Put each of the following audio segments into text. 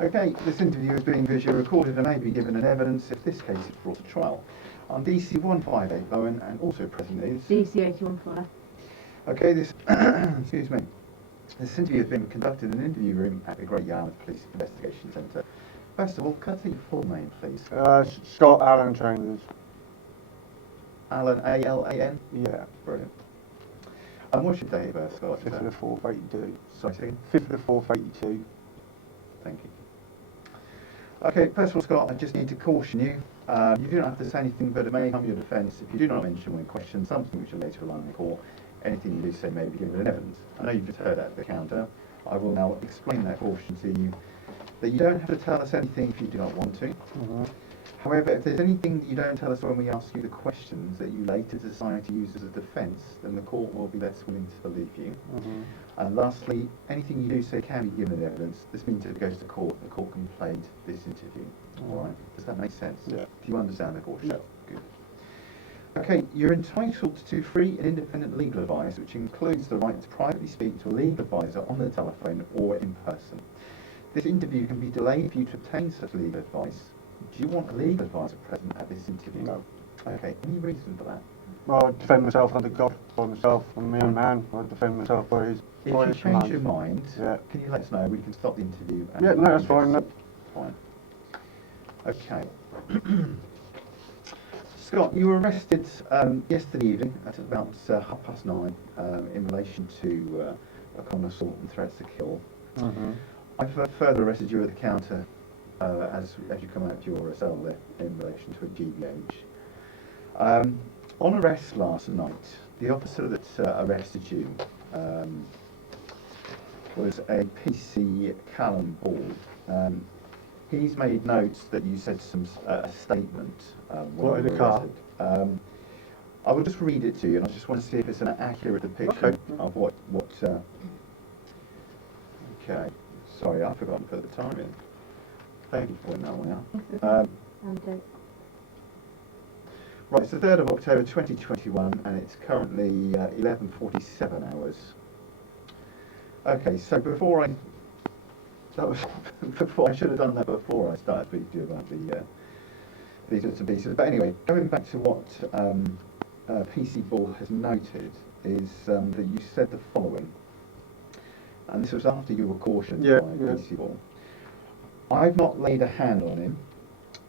Okay, this interview is being visually recorded and may be given as evidence if this case is brought to trial. I'm DC 158 Bowen, and also present is DC 81 Fuller. Okay, this excuse me. This interview has been conducted in an interview room at the Great Yarmouth Police Investigation Centre. First of all, can I take your full name, please? Scott Alan Chambers. Alan, A-L-A-N? Yeah. Brilliant. And what's your date of birth, Scott? 5th of the 4th, 82. Sorry, second. 5th of the 4th, 82. Thank you. Okay, first of all, Scott, I just need to caution you. You do not have to say anything, but it may harm your defence if you do not mention when questioned something which will later rely on the court. Anything you do say may be given in evidence. I know you've just heard that at the counter. I will now explain that caution to you, that you don't have to tell us anything if you do not want to. Mm-hmm. However, if there's anything that you don't tell us when we ask you the questions that you later decide to use as a defence, then the court will be less willing to believe you. Mm-hmm. And lastly, anything you do say can be given as evidence. This means if it goes to court, the court can play this interview. All right? Does that make sense? Yeah. Do you understand the caution? Yeah. Good. Okay, you're entitled to free and independent legal advice, which includes the right to privately speak to a legal advisor on the telephone or in person. This interview can be delayed for you to obtain such legal advice. Do you want a legal advisor present at this interview? No. Okay, any reason for that? Well, I defend myself under God, by myself. I'm my own man. I defend myself by his If by you his change command. your mind, Yeah. can you let us know? We can stop the interview. And Yeah, no, that's fine. No. Fine. Okay. Scott, you were arrested yesterday evening at about 9:30 in relation to a common assault and threats to kill. Mm-hmm. I've further arrested you at the counter as you come out to your cell there in relation to a GBH. On arrest last night, the officer that arrested you was a PC Callum Ball. He's made notes that you said a statement. What, in the car? I will just read it to you, and I just want to see if it's an accurate depiction of what. Okay, sorry, I forgot to put the time in. Thank you for pointing that one out. Right, it's the 3rd of October 2021, and it's currently 11:47 hours. Okay, so before I should have done that before I started speaking to you about these bits and pieces. But anyway, going back to what PC Ball has noted is that you said the following, and this was after you were cautioned by PC Ball. I've not laid a hand on him,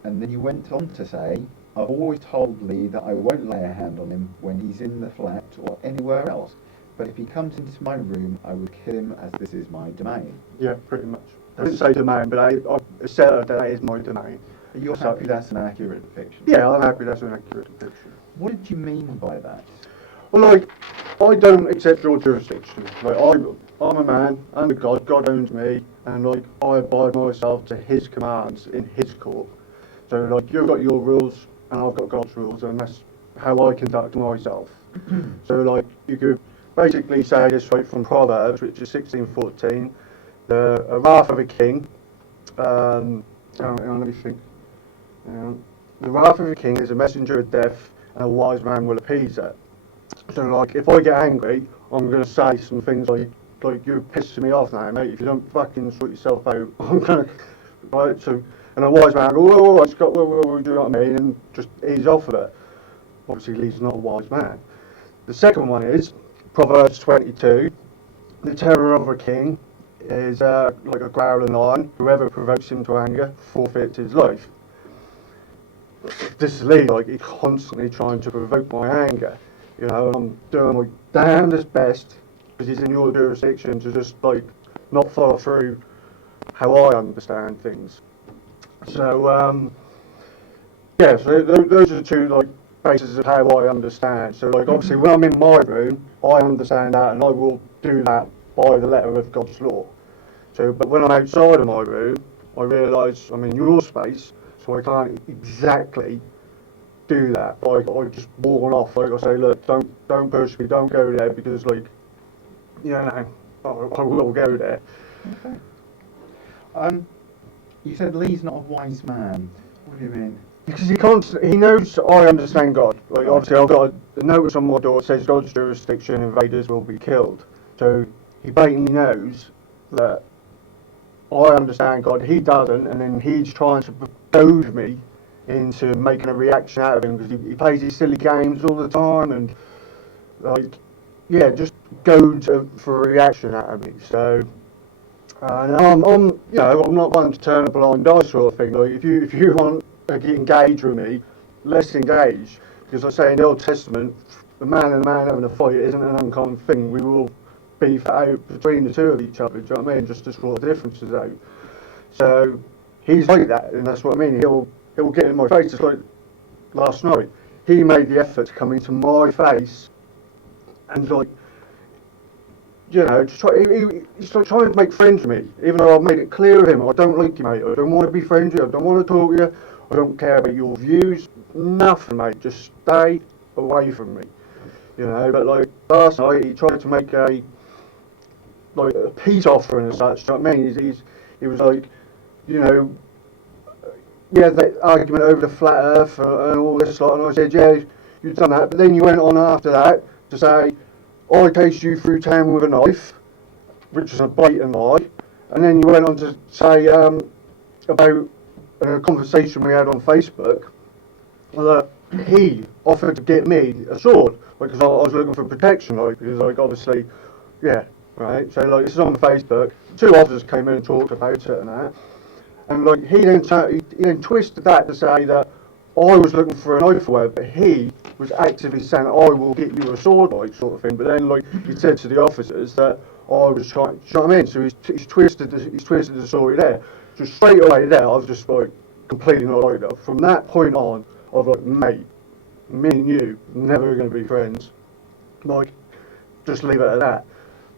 and then you went on to say, I've always told Lee that I won't lay a hand on him when he's in the flat or anywhere else. But if he comes into my room, I would kill him as this is my domain. Yeah, pretty much. I didn't say domain, but I said that is my domain. Are you happy that's an accurate depiction? Yeah, I'm happy that's an accurate depiction. What did you mean by that? Well, like, I don't accept your jurisdiction. Like, I'm a man, I'm a God, God owns me, and like, I abide myself to his commands in his court. So like, you've got your rules, and I've got God's rules, and that's how I conduct myself. So like, you could basically say this straight from Proverbs, which is 16:14, the wrath of a king, hang on, let me think. The wrath of a king is a messenger of death, and a wise man will appease it. So like, if I get angry, I'm going to say some things like you're pissing me off now, mate. If you don't fucking sort yourself out, I'm going to, right? So, and a wise man will go, whoa, Scott, whoa, do you know what I mean? And just ease off of it. Obviously, Lee's not a wise man. The second one is Proverbs 22. The terror of a king is like a growling lion. Whoever provokes him to anger forfeits his life. This is Lee, like, he's constantly trying to provoke my anger. You know, and I'm doing my damnedest best, because he's in your jurisdiction, to just, like, not follow through how I understand things. So, yeah, so those are the two, like, bases of how I understand. So, like, obviously, when I'm in my room, I understand that, and I will do that by the letter of God's law. So, but when I'm outside of my room, I realise I'm in your space, so I can't exactly do that. Like, I just warn off. Like, I say, look, don't push me, don't go there, because, like, you know, I will go there. Okay. You said Lee's not a wise man. What do you mean? Because he knows I understand God. Like, obviously, I've got a notice on my door that says God's jurisdiction, invaders will be killed. So he blatantly knows that I understand God, he doesn't, and then he's trying to goad me into making a reaction out of him because he plays these silly games all the time and like, yeah, just goads for a reaction out of me. So, and I'm not one to turn a blind eye sort of thing. Like, if you want to get engaged with me, let's engage. Because I say in the Old Testament, a man and a man having a fight isn't an uncommon thing. We will beef out between the two of each other. Do you know what I mean? Just to sort the differences out. So he's like that, and that's what I mean. He'll get in my face, just like last night. He made the effort to come into my face and like, you know, just he's like trying to make friends with me, even though I've made it clear with him, I don't like you, mate. I don't want to be friends with you. I don't want to talk to you. I don't care about your views. Nothing, mate. Just stay away from me. You know. But like last night, he tried to make a peace offering and such. Do you know what I mean? He was like, you know, we had that argument over the flat Earth and all this lot, and I said, yeah, you've done that. But then you went on after that to say, I chased you through town with a knife, which was a blatant lie, and then you went on to say about a conversation we had on Facebook that he offered to get me a sword because I was looking for protection, like, because like obviously, yeah, right. So like this is on Facebook. 2 officers came in and talked about it and that, and like he then twisted that to say that I was looking for a knife or whatever, but he was actively saying, I will get you a sword, like, sort of thing. But then, like, he said to the officers that I was trying, do you know what I mean? So he's twisted the story there. So straight away there, I was just, like, completely not like that. From that point on, I was like, mate, me and you, never going to be friends. Like, just leave it at that.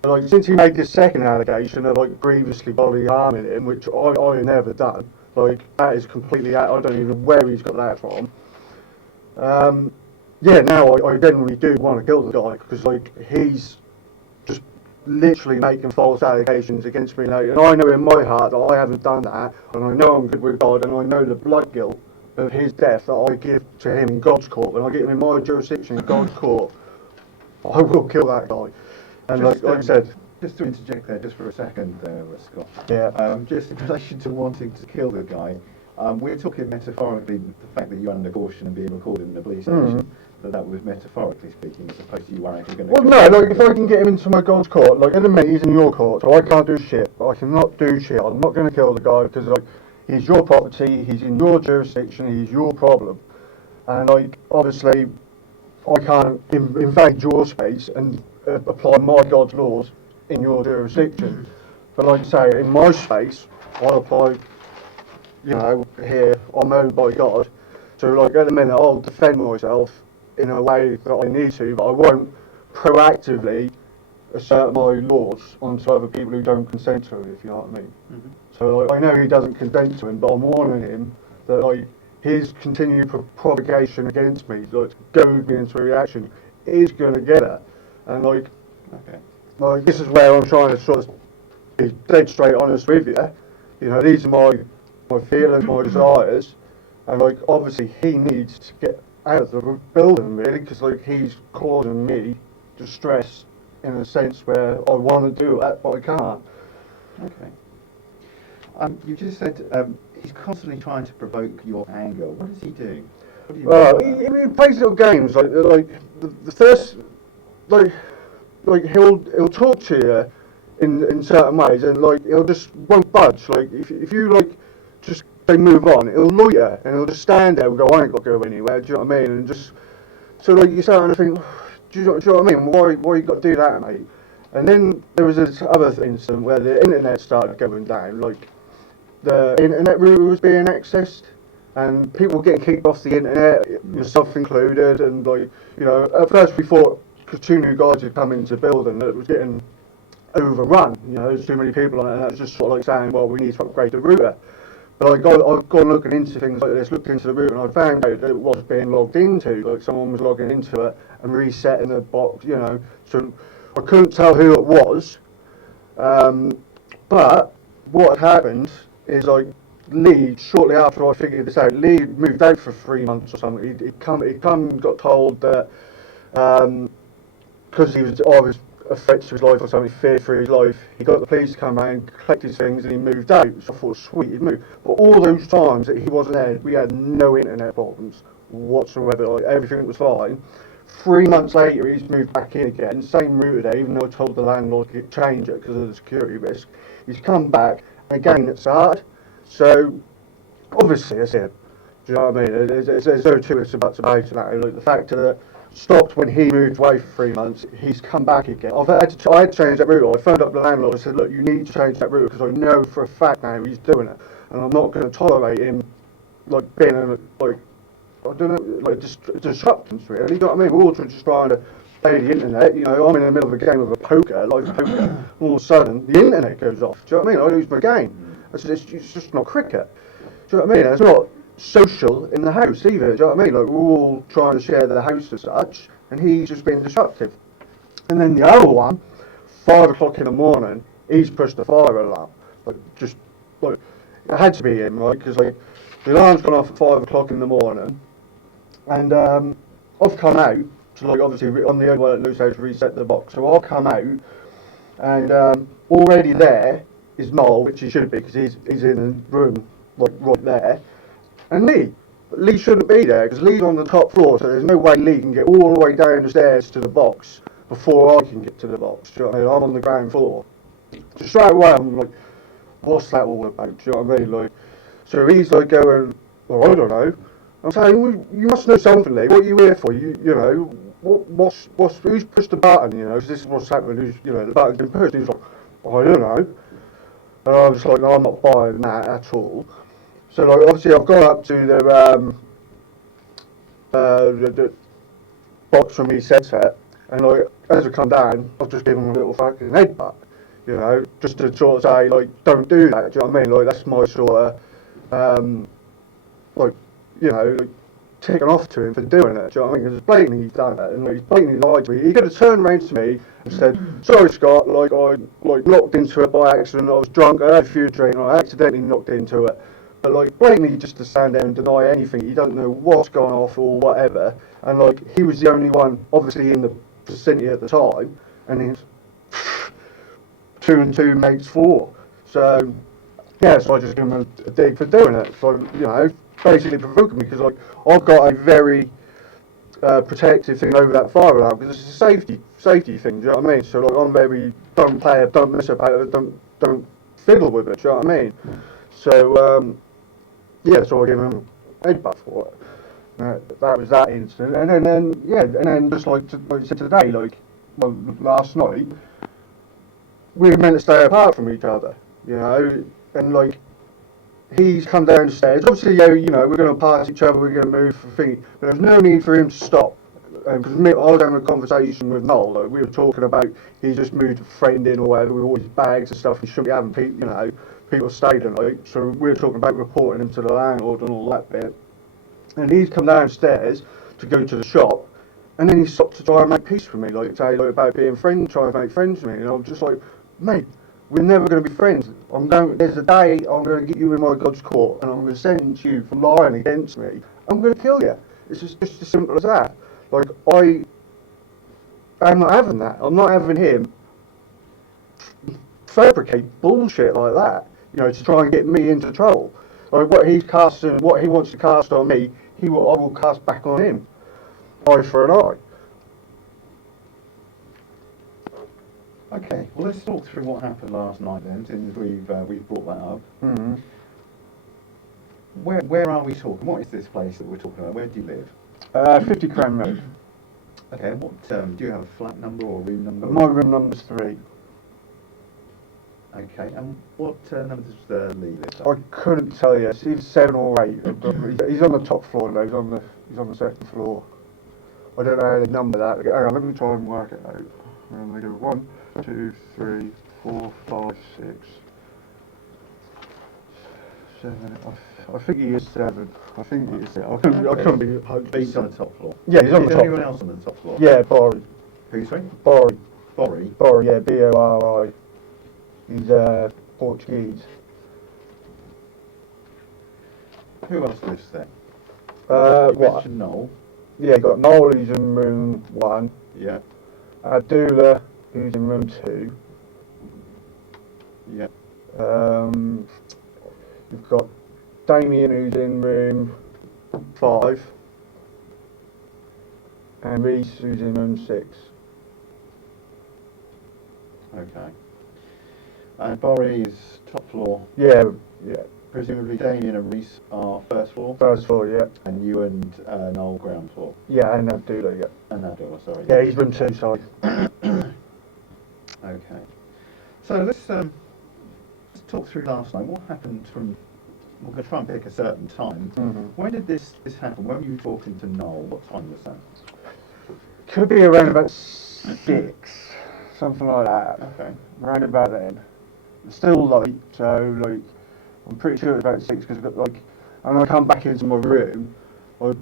But, like, since he made this second allegation of, like, grievously bodily harming him, which I have never done, like, that is completely out. I don't even know where he's got that from. Yeah, now I genuinely do want to kill the guy because, like, he's just literally making false allegations against me now. And I know in my heart that I haven't done that, and I know I'm good with God, and I know the blood guilt of his death that I give to him in God's court. When I get him in my jurisdiction in God's court, I will kill that guy. And like I said, just to interject there, just for a second, Scott. yeah. Just in relation to wanting to kill the guy, we're talking metaphorically the fact that you're under caution and being recorded in the police station. That was metaphorically speaking, as opposed to you were actually going to. Well, no, like if I can get him into my God's court, like at the minute he's in your court, so I can't do shit. I cannot do shit. I'm not going to kill the guy because like he's your property, he's in your jurisdiction, he's your problem, and like obviously I can't invade your space and apply my God's laws in your jurisdiction. But like I say, in my space, I apply, you know, here I'm owned by God. So like at the minute I'll defend myself in a way that I need to, but I won't proactively assert my laws onto other people who don't consent to it, if you know what I mean. Mm-hmm. So like, I know he doesn't consent to him, but I'm warning him that like his continued propagation against me, like to goad me into a reaction, is going to get it. And like, okay, like this is where I'm trying to sort of be dead straight honest with you. You know, these are my feelings, my desires, and like obviously he needs to get out of the building really, because like he's causing me distress in a sense where I want to do that but I can't. Okay. You just said he's constantly trying to provoke your anger. What does he do? What do you he plays little games like the first like he'll talk to you in certain ways and like he'll just won't budge. Like if you like just they move on, he'll loiter and he'll just stand there and go, I ain't got to go anywhere, do you know what I mean? And just, so like you start to think, do you know what I mean? Why you got to do that, mate? And then there was this other incident where the internet started going down, like the internet router was being accessed and people getting kicked off the internet, yourself included, and like, you know, at first we thought, because 2 new guys had come into the building, that it was getting overrun, you know, there's too many people on it, and that's just sort of like saying, well, we need to upgrade the router. But I've gone looking into things like this, looked into the router, and I found out that it was being logged into, like someone was logging into it and resetting the box, you know. So I couldn't tell who it was, but what had happened is like Lee, shortly after I figured this out, Lee moved out for 3 months or something. He'd come got told that because I was a threat to his life or something, fear for his life. He got the police to come around, collect his things, and he moved out. So I thought, sweet, he'd moved. But all those times that he wasn't there, we had no internet problems whatsoever. Like, everything was fine. 3 months later, he's moved back in again, same route today, even though I told the landlord to change it because of the security risk. He's come back, and again, it's hard. So, obviously, it's him. Do you know what I mean? There's no two ifs about it. Like, the fact that it stopped when he moved away for 3 months, he's come back again. I had to change that route. I phoned up the landlord and said, look, you need to change that route because I know for a fact now he's doing it. And I'm not going to tolerate him, like, being like, I don't know, like, disruptance, really. You know what I mean? We're all just trying to play the internet. You know, I'm in the middle of a game of a poker, live poker, and all of a sudden, the internet goes off. Do you know what I mean? I lose my game. It's just not cricket. Do you know what I mean? It's not social in the house either. Do you know what I mean? Like, we're all trying to share the house as such, and he's just being disruptive. And then the other one, 5 o'clock in the morning, he's pushed the fire alarm. Like, just, like, it had to be him, right? Because, like, the alarm's gone off at 5 o'clock in the morning, and I've come out to, like, obviously on the only one that knows how to reset the box. So I'll come out, and already there is Noel, which he should be because he's in the room, like, right there, and Lee. But Lee shouldn't be there because Lee's on the top floor, so there's no way Lee can get all the way down the stairs to the box before I can get to the box. Do you know what I mean? I'm on the ground floor. So straight away I'm like, what's that all about? Do you know what I mean? Like, so he's like going, well, I don't know. I'm saying, well, you must know something, Lee. What are you here for? You know, who's pushed the button? You know, 'cause this is what's happening. Who's, you know, the button's been pushed. He's like, I don't know. And I was like, no, I'm not buying that at all. So, like, obviously I've gone up to the box from me set, and, like, as I come down, I've just given him a little fucking headbutt. You know, just to sort of say, like, don't do that. Do you know what I mean? Like, that's my sort of, like, you know, like, taken off to him for doing it. Do you know what I mean? Because blatantly he's done it, and, like, he's blatantly lied to me. He could have turned around to me and said, sorry, Scott, like, I, like, knocked into it by accident. I was drunk, I had a few drinks, and I accidentally knocked into it. But, like, blatantly just to stand there and deny anything, you don't know what's gone off or whatever. And, like, he was the only one, obviously, in the vicinity at the time, and he's 2 and 2 makes 4. So, yeah, so I just give him a dig for doing it. So, you know, basically provoking me, because, like, I've got a very protective thing over that fire alarm, because it's a safety thing, do you know what I mean? So, like, I'm very, don't play it, don't mess about it, don't fiddle with it, do you know what I mean? So, yeah, so I gave him a headbutt for it. That was that incident, and then yeah, and then just like you said today, like, well, last night, we were meant to stay apart from each other, you know, and, like, he's come down the stairs. Obviously, yeah, you know, we're going to pass each other, we're going to move for thingy, but there's no need for him to stop. Because I was having a conversation with Noel, like, we were talking about he just moved a friend in or whatever with all his bags and stuff, he shouldn't be having people, you know, people stayed the night, so we were talking about reporting him to the landlord and all that bit. And he's come downstairs to go to the shop, and then he stopped to try and make peace with me, like, say, like, about being friends, trying to make friends with me, and I'm just like, mate, we're never going to be friends. There's a day I'm going to get you in my God's court, and I'm going to sentence you for lying against me. I'm going to kill you. It's just as simple as that. Like, I'm not having that. I'm not having him fabricate bullshit like that, you know, to try and get me into trouble. Like, what he's casting, what he wants to cast on me, I will cast back on him. Eye for an eye. Okay, well, let's talk through what happened last night then, since we've brought that up. Mm-hmm. Where are we talking? What is this place that we're talking about? Where do you live? 50 Crown Road. Okay, what do you have a flat number or room number? My room number's 3. Okay, and what number does Lee live at? I couldn't tell you. It's either 7 or 8. He's on the top floor though. He's on the second floor. I don't know how they number that. Hang on, let me try and work it out. They go 1, 2, 3, 4, 5, 6, 7. I think he is 7. I think he is 7. I couldn't be. He's on the top floor. Yeah, he's on the Is top. anyone else on the top floor? Yeah, Borry. Who's sorry? Borry. Borry? Yeah, Bori. He's Portuguese. Who else lives there? You What? mentioned Noel. Yeah, you got Noel, who's in room 1. Yeah. Abdullah, who's in room 2. Yeah. You've got Damien, who's in room 5, and Reese, who's in room 6. Okay. And Borry is top floor. Yeah. Presumably Damien and Reese are first floor. First floor, yeah. And you and Noel ground floor. Yeah, and Abdullah, yeah. And Abdullah, sorry. Yeah, he's room 2, sorry. Okay. So let's talk through last night. What happened from... We're going to try and pick a certain time. Mm-hmm. When did this happen? When were you talking to Noel? What time was that? Could be around about 6, something like that. Okay. Around about then. It's still light, so like I'm pretty sure it's about 6 because like when I come back into my room, I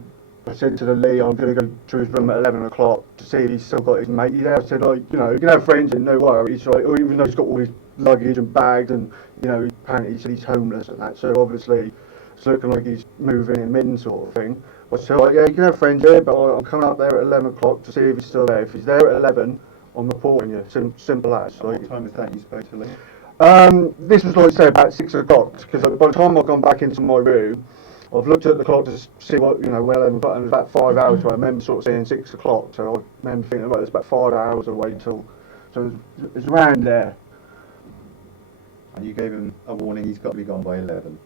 said to the Lee I'm going to go to his room at 11 o'clock to see if he's still got his mate there. I said, like, you know, you can have friends in, no worries, like, or even though he's got all his luggage and bags and, you know, apparently he said he's homeless and that, so obviously it's looking like he's moving him in sort of thing. I said, like, yeah, you can have friends here, but I'm coming up there at 11 o'clock to see if he's still there. If he's there at 11, I'm reporting you, simple as. Like, what time was that you spoke to Lee? This was like say about 6 o'clock because by the time I've gone back into my room, I've looked at the clock to see what, you know, where 11 o'clock, and it was about 5 hours away. I remember sort of saying 6 o'clock, so I remember thinking, well, it's about 5 hours away till, so it's around there. And you gave him a warning he's got to be gone by 11?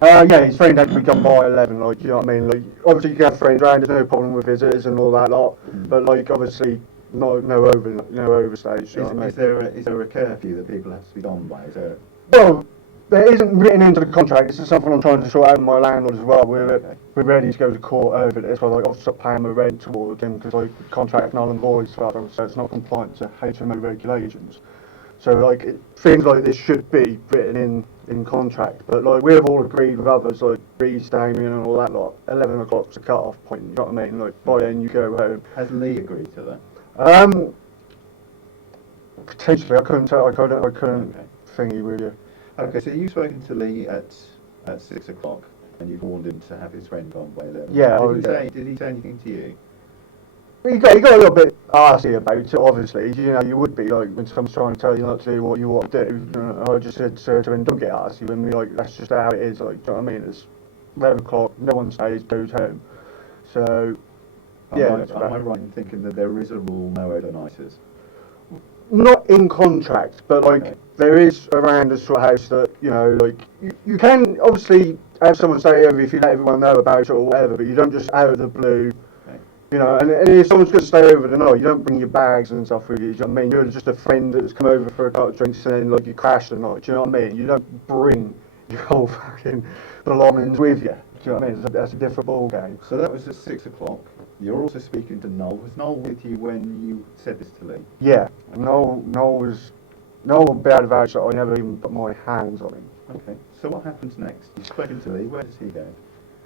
Yeah, his friend had to be gone by 11, like, you know what I mean? Like, obviously you can have friends around, there's no problem with visitors and all that lot, but like, obviously, no overstage, you know what I mean? Is there a curfew that people have to be gone by? Is there... Well, there isn't written into the contract. This is something I'm trying to sort out with my landlord as well. We're ready to go to court over this. Well, like, I've stopped paying my rent towards him because like contract null and void stuff, so it's not compliant to HMO regulations. So like things like this should be written in contract. But like we've all agreed with others, like Reese, Damien, and all that lot. 11 o'clock's the cut-off point. You know what I mean? Like by then you go home. Has Lee agreed to that? Potentially, I couldn't thingy with you. Okay, so you've spoken to Lee at 6 o'clock, and you've warned him to have his friend gone by 11. Yeah. Did he say anything to you? He got a little bit arsey about it, obviously. You know, you would be like when someone's trying to tell you not to do what you want to do. I just said to him, don't get arsey with me. Like that's just how it is. Like, do you know what I mean? It's 11 o'clock. No one stays, goes home. So yeah. Am I right in thinking that there is a rule no overnighters? Not in contract, but like Okay. there is around the sort of house that, you know, like you can obviously have someone stay over if you let everyone know about it or whatever, but you don't just out of the blue, Okay. you know, and if someone's going to stay over the night, you don't bring your bags and stuff with you, do you know what I mean? You're just a friend that's come over for a couple of drinks and then like you crash the night, do you know what I mean? You don't bring your whole fucking belongings with you, do you know what I mean? That's a different ball game. So that was at 6 o'clock. You're also speaking to Noel. Was Noel with you when you said this to Lee? Yeah, Noel would be able to vouch that I never even put my hands on him. Okay. So what happens next? You've spoken to Lee. Where does he go?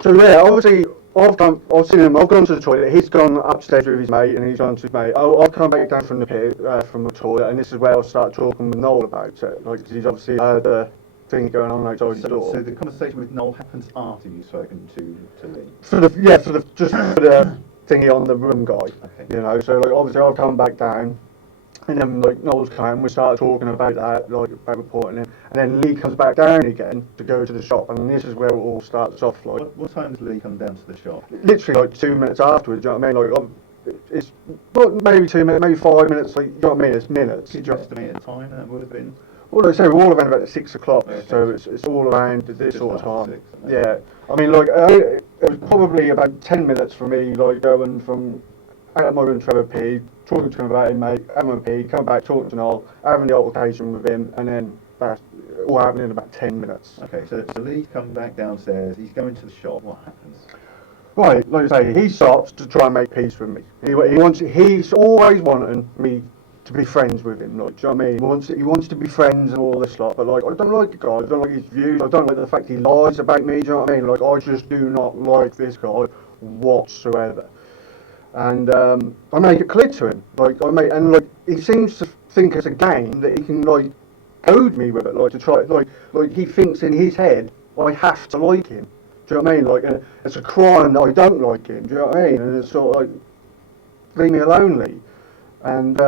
So yeah, obviously I've seen him. I've gone to the toilet. He's gone upstairs with his mate, and he's gone to his mate. I've come back down from the pit, from the toilet, and this is where I'll start talking with Noel about it. Like, 'cause he's obviously heard the thing going on outside the door. So the conversation with Noel happens after you've spoken to Lee. For the thingy on the room guy, Okay. you know. So like obviously I've come back down, and then like Noel's come, we started talking about that, like about reporting him, and then Lee comes back down again to go to the shop, and this is where it all starts off. Like What time does Lee come down to the shop? literally like 2 minutes afterwards. Do you know what I mean? Like it's not maybe 2 minutes, maybe 5 minutes. Like, you know what I mean? It's minutes. Could you estimate a time that would have been? Well, like I say, we're all around about 6 o'clock, Okay. so it's all around this Just sort of after time. 6, Yeah, I mean, like it was probably about 10 minutes for me, like going from out of my room to have a pee, talking to him about him, mate, having a pee, coming back, talking to Noel, having the altercation with him, and then that's all happening in about 10 minutes. Okay, so Lee's come back downstairs. He's going to the shop. What happens? Right, like I say, he stops to try and make peace with me. He's always wanting me to be friends with him, like, do you know what I mean? He wants to be friends and all this lot, but like, I don't like the guy, I don't like his views, I don't like the fact he lies about me, do you know what I mean? Like, I just do not like this guy whatsoever. And I make it clear to him, like, he seems to think it's a game that he can, like, goad me with it, like, to try, like he thinks in his head, I have to like him. Do you know what I mean? Like, it's a crime that I don't like him, do you know what I mean? And it's sort of like, leave me alone, Lee. And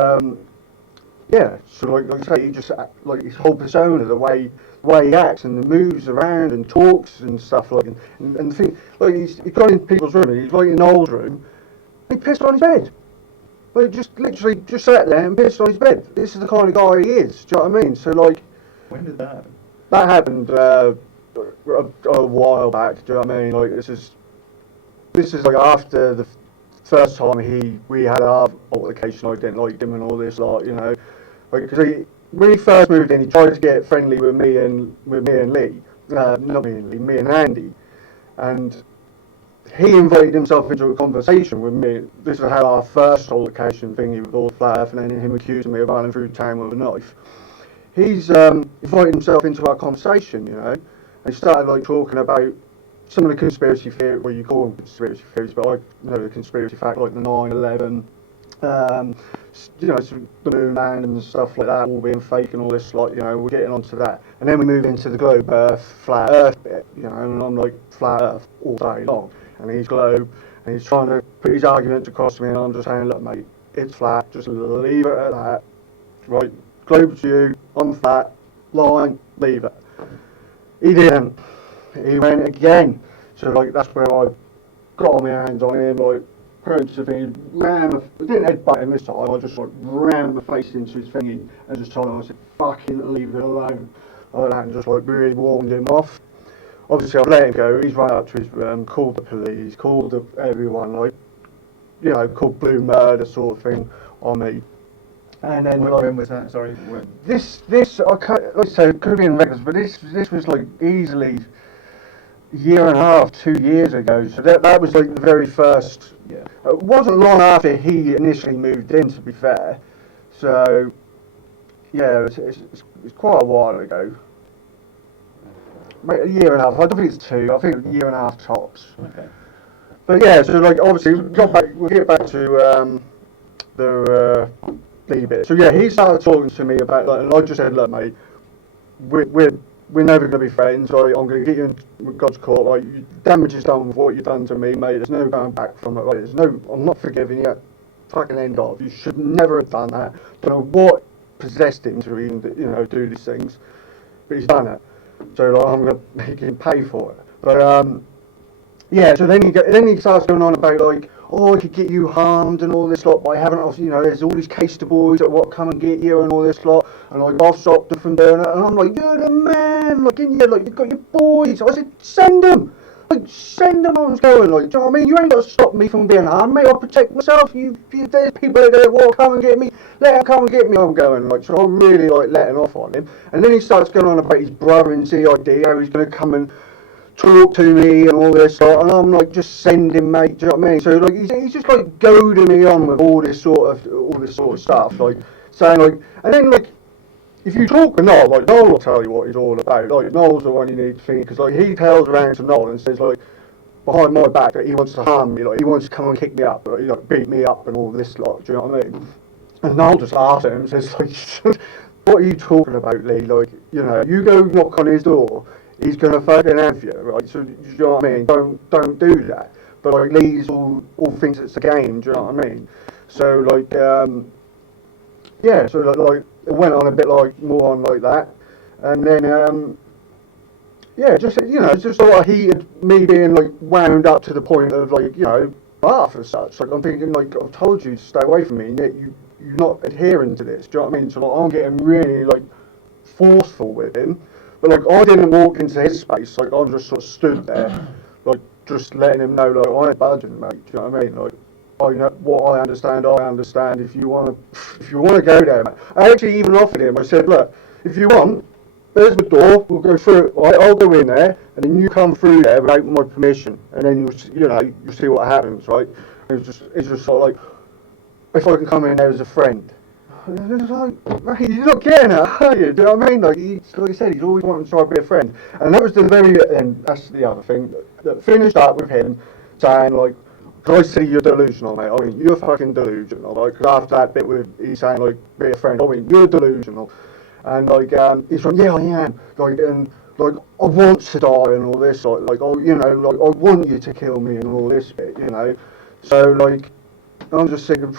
yeah, so like I say, he just like his whole persona, the way he acts and the moves around and talks and stuff like, and the thing, like he's gone in people's room, and he's like in Noel's room, and he pissed on his bed. Like just literally just sat there and pissed on his bed. This is the kind of guy he is. Do you know what I mean? So like, When did that happen? that happened a while back. Do you know what I mean? Like this is like after the first time we had our altercation. I didn't like him and all this lot, you know. Like, because when he first moved in, he tried to get friendly with me and Lee, not me and Lee, me and Andy, and he invited himself into a conversation with me. This is how our first altercation thingy with all the flat earth, and then him accusing me of running through town with a knife. He's invited himself into our conversation, you know, and he started like talking about some of the conspiracy theories, well, you call them conspiracy theories, but I know the conspiracy fact, like the 9/11, you know, the moon landing and stuff like that, all being fake and all this, like, you know, we're getting onto that. And then we move into the globe earth, flat earth bit, you know, and I'm like, flat earth all day long. And he's globe, and he's trying to put his arguments across to me, and I'm just saying, look, mate, it's flat, just leave it at that, right? Globe's you, I'm flat, line, leave it. He didn't. He went again. So like that's where I got my hands on him, like purchased the thing, didn't headbutt him this time, I just like rammed my face into his thingy and just told him, I said, fucking leave it alone. Like that, and just like really warned him off. Obviously I've let him go, he's run up to his room, called the police, called everyone, like, you know, called blue murder sort of thing on me. And then when was that? Sorry. When? This I can't, like I say, it could have been records, but this was like easily a year and a half, 2 years ago. So that was like the very first. Yeah. It wasn't long after he initially moved in, to be fair. So yeah, it's quite a while ago. A year and a half. I don't think it's 2. I think a year and a half tops. Okay. But yeah, so like obviously we'll get back to the leave it. So yeah, he started talking to me about, like, and I just said, look, mate, we're never going to be friends. Right? I'm going to get you in God's court. Like, damage is done with what you've done to me, mate. There's no going back from it. Like, I'm not forgiving you. Fucking end off. You should never have done that. Don't know what possessed him to even, you know, do these things, but he's done it. So like, I'm going to make him pay for it. But yeah. So then he starts going on about like, oh, I could get you harmed and all this lot by having, you know, there's all these caster boys that want to come and get you and all this lot, and like I've stopped them from doing it, and I'm like, you're the man, like, in you, like, you've got your boys. I said, send them, like, send them. I was going, like, do you know what I mean? You ain't got to stop me from being harmed, mate. I'll protect myself. There's people that want to come and get me, let them come and get me. I'm going, like, so I'm really like letting off on him, and then he starts going on about his brother in CID, how he's going to come and talk to me and all this lot, and I'm like, just send him, mate. Do you know what I mean? So like, he's just like goading me on with all this sort of stuff, like saying like, and then like, if you talk with Noel, like Noel will tell you what he's all about. Like Noel's the one you need to think, because like he tells around to Noel and says like behind my back that he wants to harm me, like he wants to come and kick me up, like, beat me up and all this lot. Do you know what I mean? And Noel just laughs at him and says like, what are you talking about, Lee? Like, you know, you go knock on his door, he's gonna fucking have you, right? So, do you know what I mean? Don't do that. But like, Lee's all thinks it's a game. Do you know what I mean? So like, yeah. So like, it went on a bit like more on like that, and then yeah, just, you know, just sort of heated, me being like wound up to the point of like, you know, laugh as such. Like, I'm thinking like, I've told you to stay away from me, and yet you're not adhering to this. Do you know what I mean? So like, I'm getting really like forceful with him. But like, I didn't walk into his space, like I just sort of stood there, like just letting him know, like, I ain't budging, mate. Do you know what I mean? Like, I know what I understand. If you wanna go there, mate. I actually even offered him. I said, look, if you want, there's the door. We'll go through it. Right? I'll go in there, and then you come through there without my permission, and then you'll see what happens, right? And it's just sort of like, if I can come in there as a friend. It's like, mate, you're not getting it, are you? Do you know what I mean? Like I said, he's always wanted to try to be a friend. And that was the very end, that's the other thing, that finished up with him saying, like, I see you're delusional, mate. I mean, you're fucking delusional. Like, cause after that bit with, he's saying, like, be a friend. I mean, you're delusional. And, like, he's like, yeah, I am. Like, and, like, I want to die and all this, like, oh, you know, like, I want you to kill me and all this bit, you know. So, like, I'm just thinking,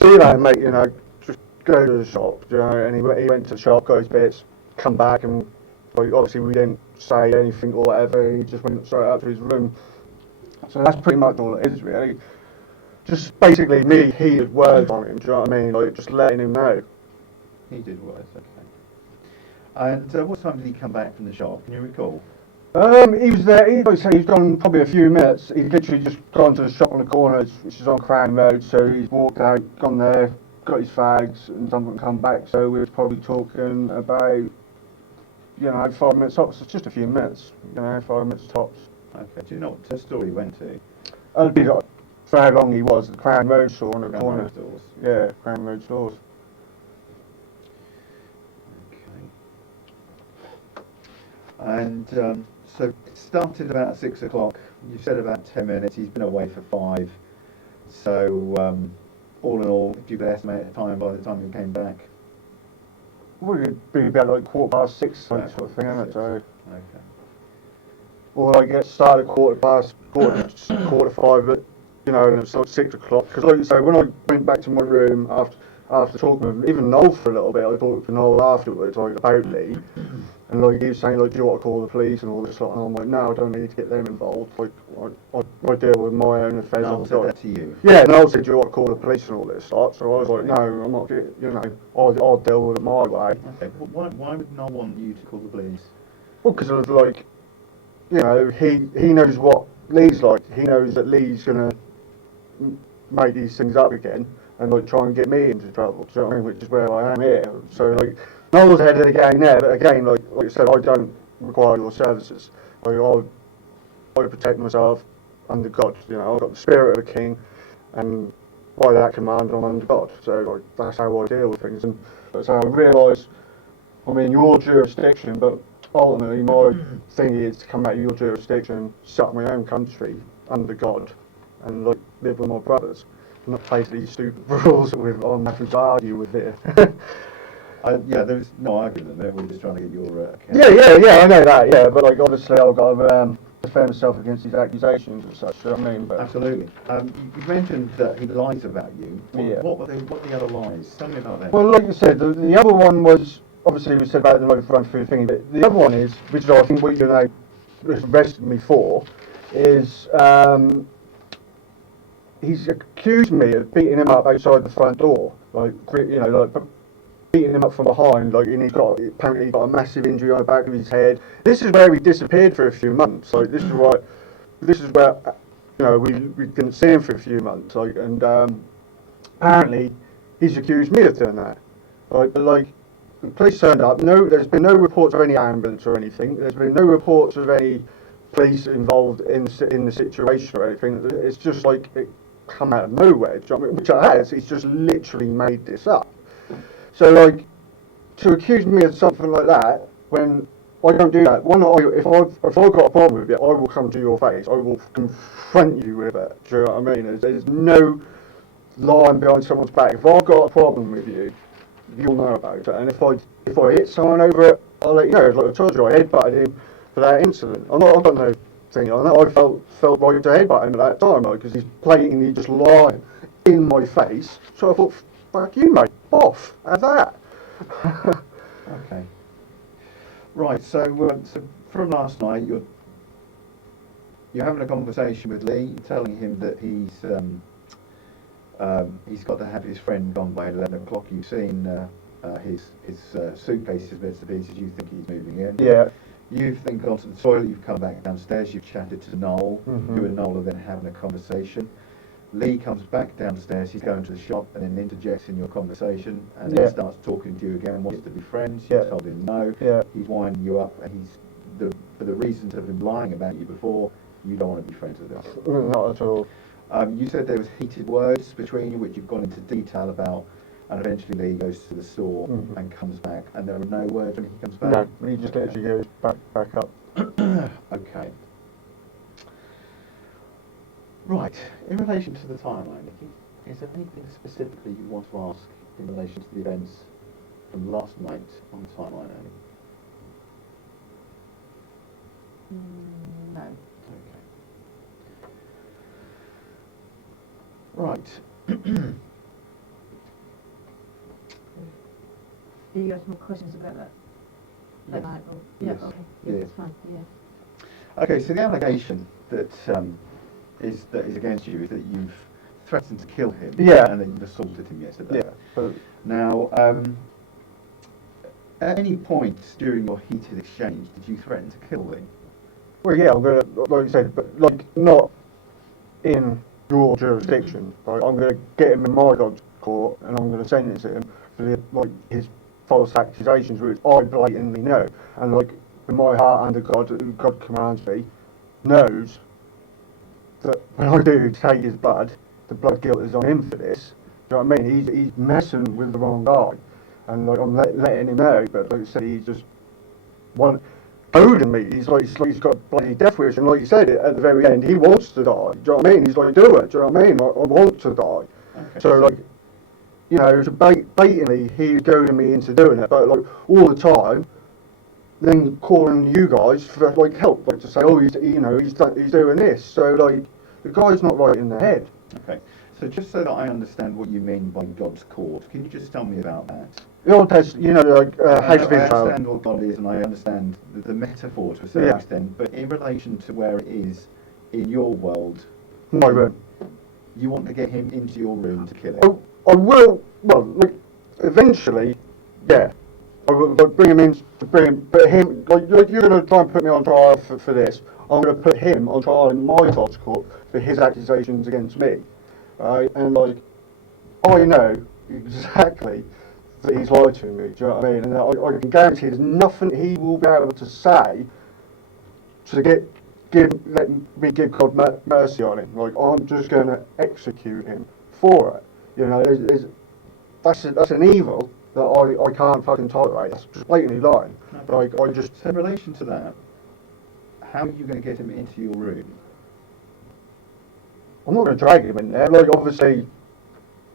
see you later, mate, you know, just go to the shop, you know, and he went to the shop, got his bits, come back, and like, obviously we didn't say anything or whatever, he just went straight up to his room. So that's pretty much all it is, really. Just basically me heated words on him, do you know what I mean? Like, just letting him know. Heated words, okay. And what time did he come back from the shop? Can you recall? He was there, he's gone probably a few minutes. He's literally just gone to the shop on the corner, which is on Crown Road, so he's walked out, gone there, got his fags, and something come back, so we was probably talking about, you know, 5 minutes tops. It's just a few minutes, you know, 5 minutes tops. Okay, do you know what store he went to? It'd be like, for how long he was, the Crown Road store on the Crown corner. Road stores. Yeah, Crown Road stores. Okay. And so it started about 6 o'clock. You said about 10 minutes. He's been away for 5. So all in all, if you could estimate the time by the time he came back. Well, it'd be about like 6:15, sort of thing, isn't it? So, Okay. or I get started quarter to 5, but you know, and it's like 6 o'clock. Because like you say, when I went back to my room after talking with him, even Noel for a little bit, I talked to Noel afterwards, like about Lee, and like he was saying, like, do you want to call the police and all this lot, and I'm like, no, I don't need to get them involved. Like, I deal with my own affairs. Noel said that to you? Yeah, Noel said, do you want to call the police and all this lot? So I was like, no, I'm not. You know, I'll deal with it my way. Okay. Well, why would Noel want you to call the police? Well, because of like, you know, he knows what Lee's like. He knows that Lee's gonna make these things up again and like try and get me into trouble. Do you know what I mean? Which is where I am here. So like, Noel's ahead of the game there, but again, like you said, I don't require your services. Like, I protect myself under God. You know, I've got the spirit of a king, and by that command, I'm under God. So like, that's how I deal with things. And that's how I realise I'm in your jurisdiction, but ultimately my thing is to come out of your jurisdiction, set up my own country under God, and like live with my brothers, and not play to these stupid rules that I'm having to argue with here. Yeah, there's no argument there. We're just trying to get your account. Yeah, I know that. Yeah, but like obviously I've got to defend myself against these accusations and such. You know what I mean? But Absolutely. You mentioned that he lies about you. Yeah. What were the other lies? Tell me about that. well, like you said, the other one was obviously we said about the road run through thing, but the other one is, which is I think what you know arrested me for, is he's accused me of beating him up outside the front door, like, you know, like beating him up from behind, like, and apparently he got a massive injury on the back of his head. This is where he disappeared for a few months. Like, this is where, you know, we didn't see him for a few months. Like, and apparently he's accused me of doing that. Like, but like, the police turned up. No, there's been no reports of any ambulance or anything. There's been no reports of any police involved in the situation or anything. It's just like it come out of nowhere, do you know what I mean? Which it has. He's just literally made this up. So like, to accuse me of something like that when I don't do that. If I've got a problem with it, I will come to your face. I will confront you with it. Do you know what I mean? There's no lying behind someone's back. If I've got a problem with you, you'll know about it. And if I hit someone over it, I'll let you know. Like I told you, I headbutted him for that incident. I've got no thing on that. I felt right to headbutt him at that time, because he's blatantly just lying in my face. So I thought, fuck you, mate. Off. Have that. Okay. Right. So from last night, you're having a conversation with Lee, telling him that he's got to have his friend gone by 11 o'clock. You've seen his suitcases, bits and pieces. You think he's moving in. Yeah. You've then gone to the toilet. You've come back downstairs. You've chatted to Noel. Mm-hmm. You and Noel are then having a conversation. Lee comes back downstairs. He's going to the shop and then interjects in your conversation and then starts talking to you again. Wants to be friends. You told him no. Yeah. He's winding you up, and for the reasons of him lying about you before, you don't want to be friends with him. Not at all. You said there was heated words between you, which you've gone into detail about, and eventually Lee goes to the store and comes back, and there are no words when he comes back? No, he just literally goes back up. Okay. Right, in relation to the timeline, Nikki, is there anything specifically you want to ask in relation to the events from last night on the timeline, Annie? No. Okay. Right. Do you have some questions about that? Yes. Yeah, Yes. okay. Yeah, Yes. that's fine, yeah. Okay, so the allegation that is against you is that you've threatened to kill him. Yeah. And that you've assaulted him yesterday. Yeah. But Now, at any point during your heated exchange, did you threaten to kill him? well, yeah, I'm gonna, like you said, but like not in your jurisdiction. Right? I'm gonna get him in my God's court, and I'm gonna sentence him for his false accusations, which I blatantly know, and like in my heart under God, who God commands me, knows that when I do take his blood, the blood guilt is on him for this. Do you know what I mean? He's messing with the wrong guy, and like I'm letting him know. But like I said, he's just one goading me. He's he's got a bloody death wish, and like you said at the very end, he wants to die. Do you know what I mean? He's like, do it. Do you know what I mean? I want to die. Okay. So like, you know, so blatantly he's goading me into doing it, but like all the time, then calling you guys for like help, like to say, oh, he's doing this. So like, the guy's not right in the head. Okay. So just so that I understand what you mean by God's court, can you just tell me about that? The Old Testament, you know, like I House of Israel. understand what God is, and I understand the metaphor to a certain Yeah. extent, but in relation to where it is in your world, My room. you want to get him into your room to kill him. I will. Well, like, eventually, yeah. I will like, bring him in to bring him, but him like you're going to try and put me on trial for this. I'm going to put him on trial in my God's court for his accusations against me, right? And like, I know exactly that he's lied to me. Do you know what I mean? And I can guarantee there's nothing he will be able to say to let me give God mercy on him. Like, I'm just going to execute him for it. You know, that's an evil that I can't fucking tolerate. That's just blatantly lying. Okay. Like, I just... So in relation to that, how are you going to get him into your room? I'm not going to drag him in there. Like, obviously,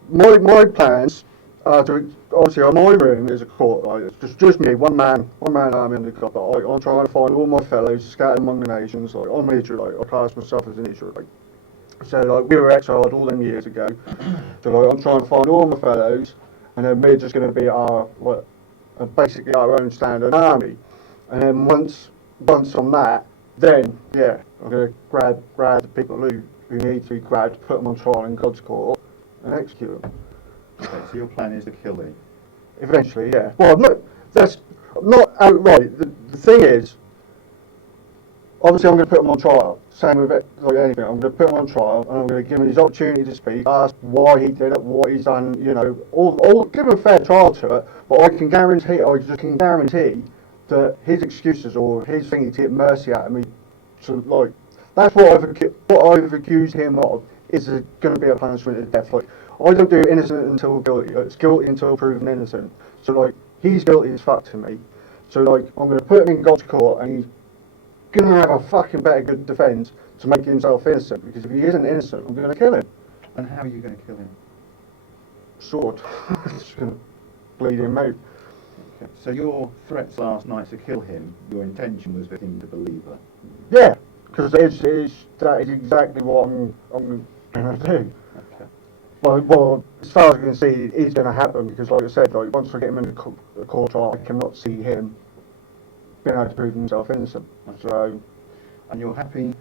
my plans are to... Obviously, my room is a court. Like, it's just me, one man army under God. Like, I'm trying to find all my fellows scattered among the nations. Like, I'm an Israelite. I class myself as an Israelite. So, like, we were exiled all them years ago. So, like, I'm trying to find all my fellows, and then we're just going to be basically our own standard army. And then once on that, then, yeah, I'm going to grab the people who need to be grabbed, put them on trial in God's court, and execute them. Okay, so your plan is to kill him. Eventually, yeah. Well, that's not outright. The thing is, obviously I'm going to put him on trial. Same with it, like anything. I'm going to put him on trial, and I'm going to give him his opportunity to speak, ask why he did it, what he's done, you know, all give him a fair trial to it. But I can guarantee that his excuses or his thinking to get mercy out of me, so like, that's what I've accused him of, is going to be a punishment of death. Like, I don't do innocent until guilty. It's guilty until proven innocent. So like, he's guilty as fuck to me. So like, I'm going to put him in God's court, and he's going to have a fucking better good defence to make himself innocent. Because if he isn't innocent, I'm going to kill him. And how are you going to kill him? Sword. Just going to bleed him out. Okay. So your threats last night to kill him, your intention was for him to believe her? Yeah, because that is exactly what I'm going to do. Okay. Well, as far as I can see, it is going to happen, because like I said, like, once I get him in the court trial, I cannot see him being able to prove himself innocent. So, And you're happy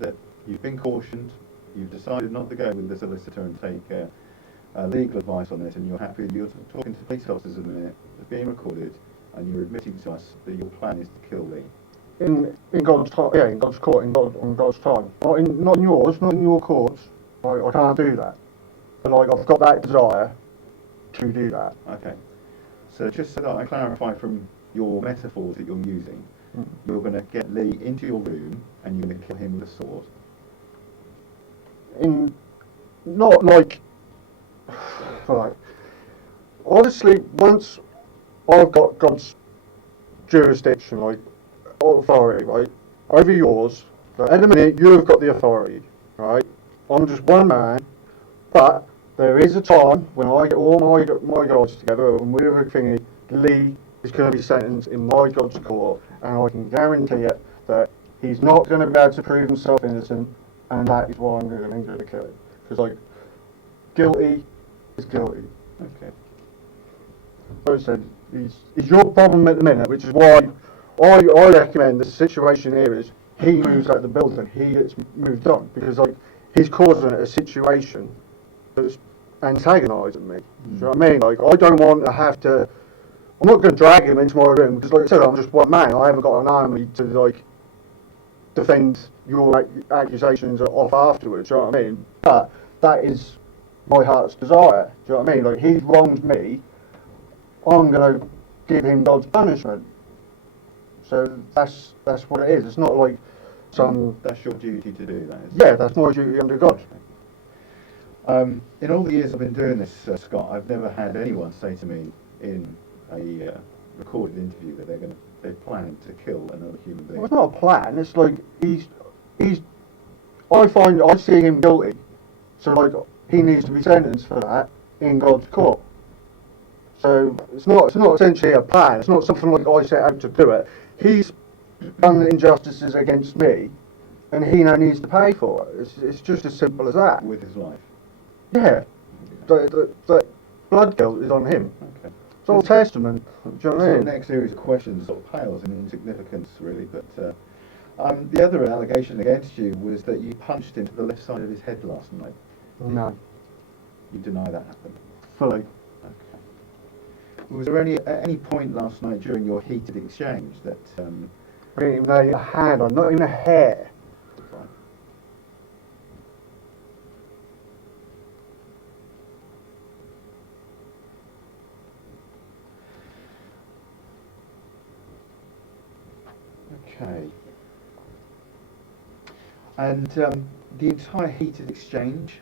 that you've been cautioned, you've decided not to go with the solicitor and take legal advice on this, and you're happy that you're talking to police officers in a minute, it's being recorded, and you're admitting to us that your plan is to kill Lee. in God's time, yeah, in God's court, on God's time. Not in yours, not in your courts. Like, I can't do that. But like, I've got that desire to do that. Okay. So just so that I clarify from your metaphors that you're using, you're going to get Lee into your room and you're going to kill him with a sword. Not like, right. Honestly, once I've got God's jurisdiction, like, authority, right, over yours, like, at the minute you've got the authority, right? I'm just one man, but there is a time when I get all my gods together and we're thinking Lee is going to be sentenced in my God's court, and I can guarantee it that he's not going to be able to prove himself innocent, and that is why I'm going to kill him. Because like, guilty is guilty. Okay. Like I said, He's your problem at the minute, which is why I recommend the situation here is he moves out of the building, he gets moved on, because like he's causing a situation that's antagonising me. Do you know what I mean? Like I don't want to have to. I'm not going to drag him into my room because, like I said, I'm just one man. I haven't got an army to like defend your accusations off afterwards. Do you know what I mean? But that is my heart's desire. Do you know what I mean? Like he's wronged me. I'm going to give him God's punishment. So that's what it is. It's not like some. That's your duty to do that. Yeah, that's my duty under God. In all the years I've been doing this, Scott, I've never had anyone say to me in a recorded interview that they're planning to kill another human being. Well, it's not a plan. It's like he's. I see him guilty, so like he needs to be sentenced for that in God's court. So it's not essentially a plan. It's not something like I set out to do it. He's done injustices against me, and he now needs to pay for it. It's just as simple as that. With his life. Yeah, the blood guilt is on him. Okay. It's Old Testament. Do you know what I The mean? next series of questions sort of pales in insignificance, really. But the other allegation against you was that you punched into the left side of his head last night. No, You deny that happened. fully. Okay. Was there at any point last night during your heated exchange that? I didn't even lay a hand on, not even a hair. Okay. And the entire heated exchange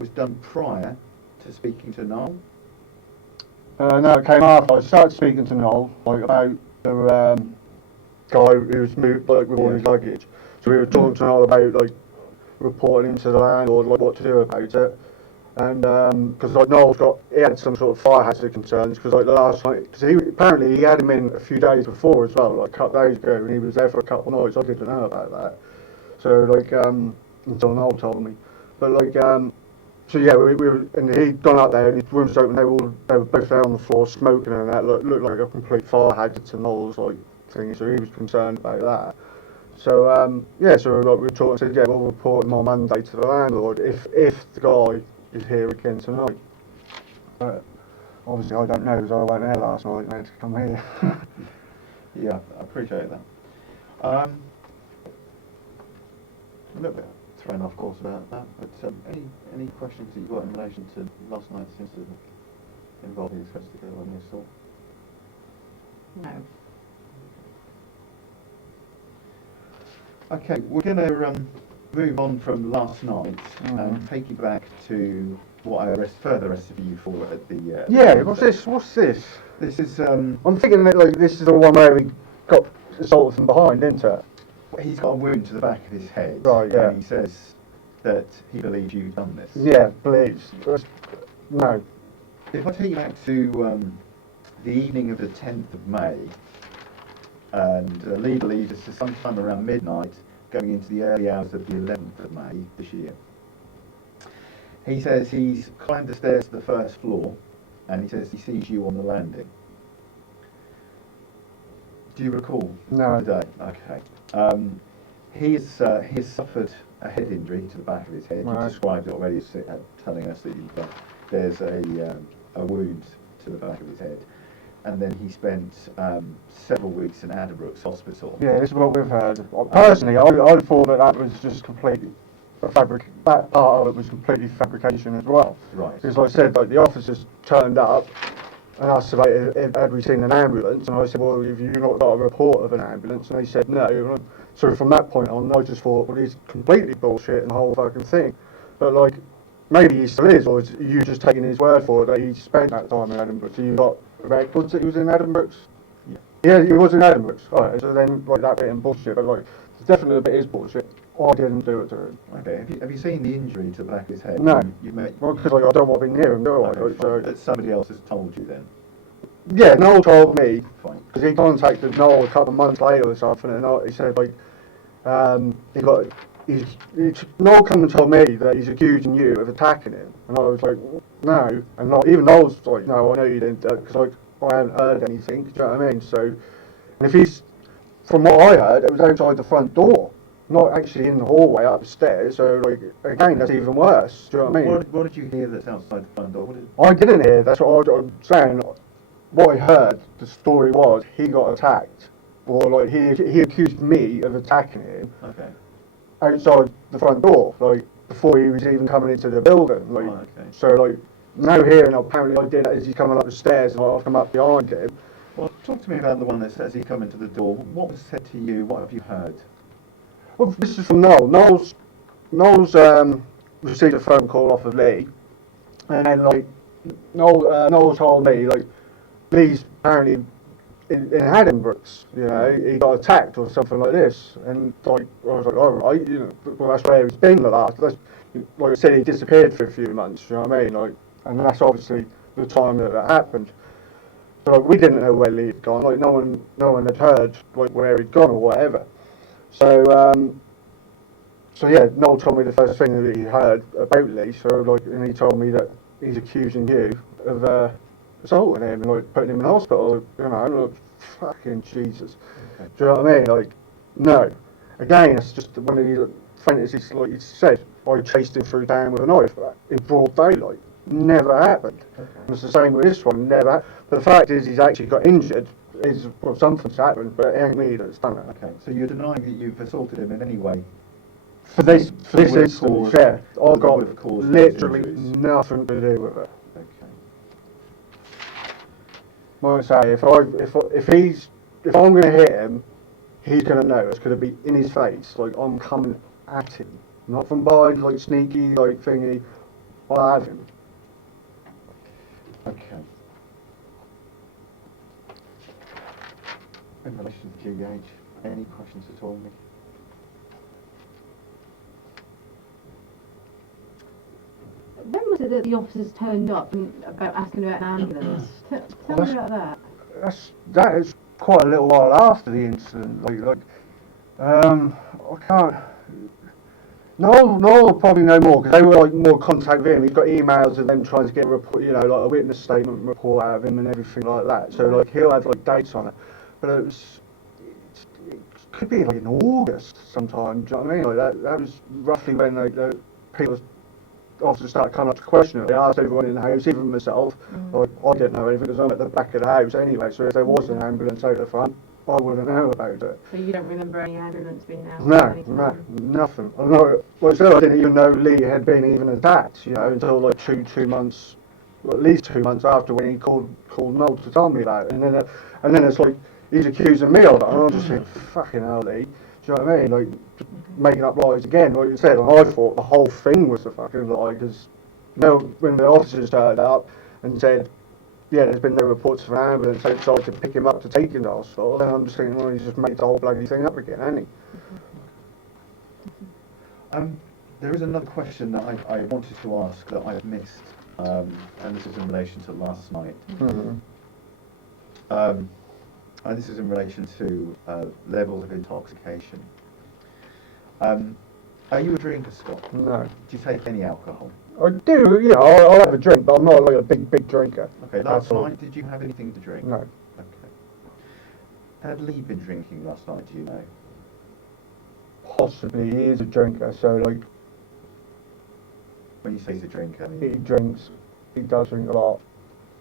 was done prior to speaking to Noel? No, it came after. I started speaking to Noel, like, about the guy who was moved, like, with all his luggage. So we were talking to Noel about, like, reporting to the landlord, like, what to do about it. And, because, like, he had some sort of fire hazard concerns, because, like, the last night, because apparently he had him in a few days before as well, like, a couple of days ago, and he was there for a couple of nights. I didn't know about that. So, like, until Noel told me. But, like, so yeah, we were, and he'd gone out there, and his room was open, they were both there on the floor smoking, and that looked like a complete fire hazard to Noel's, like, thing, so he was concerned about that. So, yeah, so like, we were talking, said, yeah, we'll report him on Monday to the landlord if the guy is here again tonight. But obviously I don't know, because I wasn't there last night and I had to come here. Yeah, I appreciate that. A little bit thrown off course about that, but any questions that you've got in relation to last night's incident involving the supposed girl and the assault? No. Okay, we're going to move on from last night and take you back to what I further arrested you for at the... Yeah, what's this? This is... I'm thinking that, like, this is the one where we got assaulted from behind, isn't it? He's got a wound to the back of his head. Right, yeah. And he says that he believes you've done this. Yeah, please. No. If I take you back to the evening of the 10th of May, and Lee believes it's sometime around midnight, going into the early hours of the 11th of May this year. He says he's climbed the stairs to the first floor, and he says he sees you on the landing. Do you recall? No. Today? Okay. He has suffered a head injury to the back of his head. Right. He described it already, telling us that there's a wound to the back of his head. And then he spent several weeks in Addenbrooke's hospital. Yeah, this is what we've heard. Personally, I thought that was just completely that part of it was completely fabrication as well. Right. Because like I said, like the officers turned up and asked about had we seen an ambulance, and I said, well, have you not got a report of an ambulance? And they said no. So from that point on, I just thought, well, he's completely bullshit and the whole fucking thing. But like, maybe he still is, or is you just taking his word for it that he spent that time in Edinburgh? So you got records that he was in Edinburgh's? Yeah, he was in Edinburgh's. Alright, so then like that bit in bullshit, but like definitely the bit is bullshit. I didn't do it to him. Okay. Have you seen the injury to the back of his head? No. You met. Well, because like, I don't want to be near him, do I? Okay, Like, so, that somebody else has told you then. yeah, Noel told me, Fine. because he contacted Noel a couple of months later or something, and he said like, Noel come and told me that he's accusing you of attacking him, and I was like, no, and not even Noel's like, no, I know you didn't, because like I haven't heard anything, do you know what I mean? So, and if he's, from what I heard, it was outside the front door, not actually in the hallway up the stairs, so like, again, that's even worse, do you know what I mean? What did you hear that's outside the front door? What did... I didn't hear, that's what I'm saying. What I heard, the story was, he got attacked, or like, he accused me of attacking him Okay. outside the front door, like, before he was even coming into the building, like, Oh, okay. so like, now hearing apparently I did it as he's coming up the stairs and I've come up behind him. Well, talk to me about the one that says he come into the door. What was said to you? What have you heard? Well, this is from Noel. Noel's received a phone call off of Lee, and then like Noel told me like Lee's apparently in Haddonbrooks, you know, he got attacked or something like this, and like I was like, all right, you know, well, that's where he's been the last. Like I said, he disappeared for a few months. You know what I mean? Like, and that's obviously the time that it happened. So like, we didn't know where Lee had gone. Like no one had heard like where he'd gone or whatever. So so yeah, Noel told me the first thing that he heard about Lee. So like, and he told me that he's accusing you of assaulting him and like putting him in hospital. You know, like, fucking Jesus. Okay. Do you know what I mean? Like, no. Again, it's just one of these fantasies, like you said. I chased him through town with a knife in broad daylight. Never happened. Okay. It's the same with this one. Never. But the fact is, he's actually got injured. Is well, something's happened, but it ain't me that's done it. Okay. So you're denying that you've assaulted him in any way? For this would have instance, caused- yeah, I've got would have caused literally those injuries. nothing to do with it. Okay. Like I say, if I'm going to hit him, he's going to know. It's going to be in his face. Like I'm coming at him, not from behind, like sneaky, like thingy. I'll have him. Okay. In relation to GH, any questions at all, Nick? When was it that the officers turned up and about asking about an ambulance? Tell me about that. That is quite a little while after the incident. I can't. Noel will probably know more because they were like more contact with him. He's got emails of them trying to get a report, you know, like a witness statement report out of him and everything like that. So like he'll have like dates on it, but it could be like in August sometime. Do you know what I mean? Like that was roughly when the people officers started coming up to question it. They asked everyone in the house, even myself. Like I didn't know anything because I'm at the back of the house anyway. So if there was an ambulance out the front, I wouldn't know about it. So you don't remember any ambulance being out? No, nothing. I know, like I said, I didn't even know Lee had been even attacked, you know, until like two months, well, at least 2 months after when he called Noel to tell me about it. And then it's like, he's accusing me of it, and I'm just thinking, fucking hell, Lee. Do you know what I mean? Like, making up lies again, like you said, and I thought the whole thing was a fucking lie, because, you know, when the officers turned up and said, yeah, there's been no reports of an ambulance outside to pick him up to take him to hospital, and I'm just thinking, well, he's just made the whole bloody thing up again, hasn't he? There is another question that I wanted to ask that I've missed, and this is in relation to last night. Mm-hmm. And this is in relation to levels of intoxication. Are you a drinker, Scott? No. Do you take any alcohol? I do, you know, I'll have a drink, but I'm not like a big drinker. Okay, last night, did you have anything to drink? No. Okay. Had Lee been drinking last night, do you know? Possibly he is a drinker, so like, When you say he's a drinker, I he mean, drinks, he does drink a lot.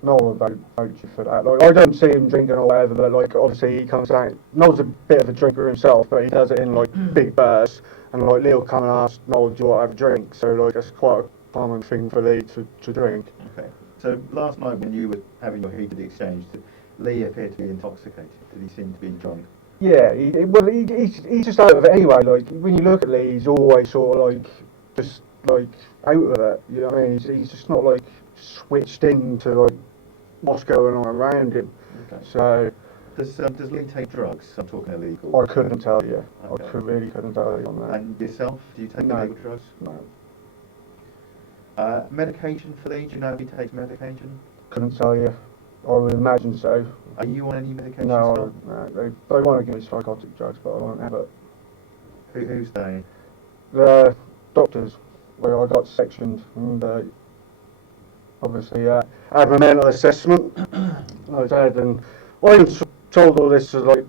No one won't vote you for that. Like, I don't see him drinking or whatever, but like, obviously he comes out, Noel's a bit of a drinker himself, but he does it in like big bursts, and like Lee will come and ask Noel, do you want to have a drink? So like, that's quite a common thing for Lee to drink. okay. So last night when you were having your heated exchange, did Lee appear to be intoxicated? Did he seem to be drunk? Yeah, he's just out of it anyway. Like, when you look at Lee, he's always sort of like, just like out of it. You know what I mean? He's just not like switched into like what's going on around him. Okay. So Does Lee take drugs? I'm talking illegal. I couldn't tell you. Okay. Really couldn't tell you on that. And yourself, do you take No. illegal drugs? No, Medication for Lee, do you know if he takes medication? couldn't tell you. I would imagine so. Are you on any medication? No, Scott? they want to give me psychotic drugs, but I won't have it. Who's they? The doctors, where I got sectioned, and obviously, had my mental assessment. I said, and I even told all this to like,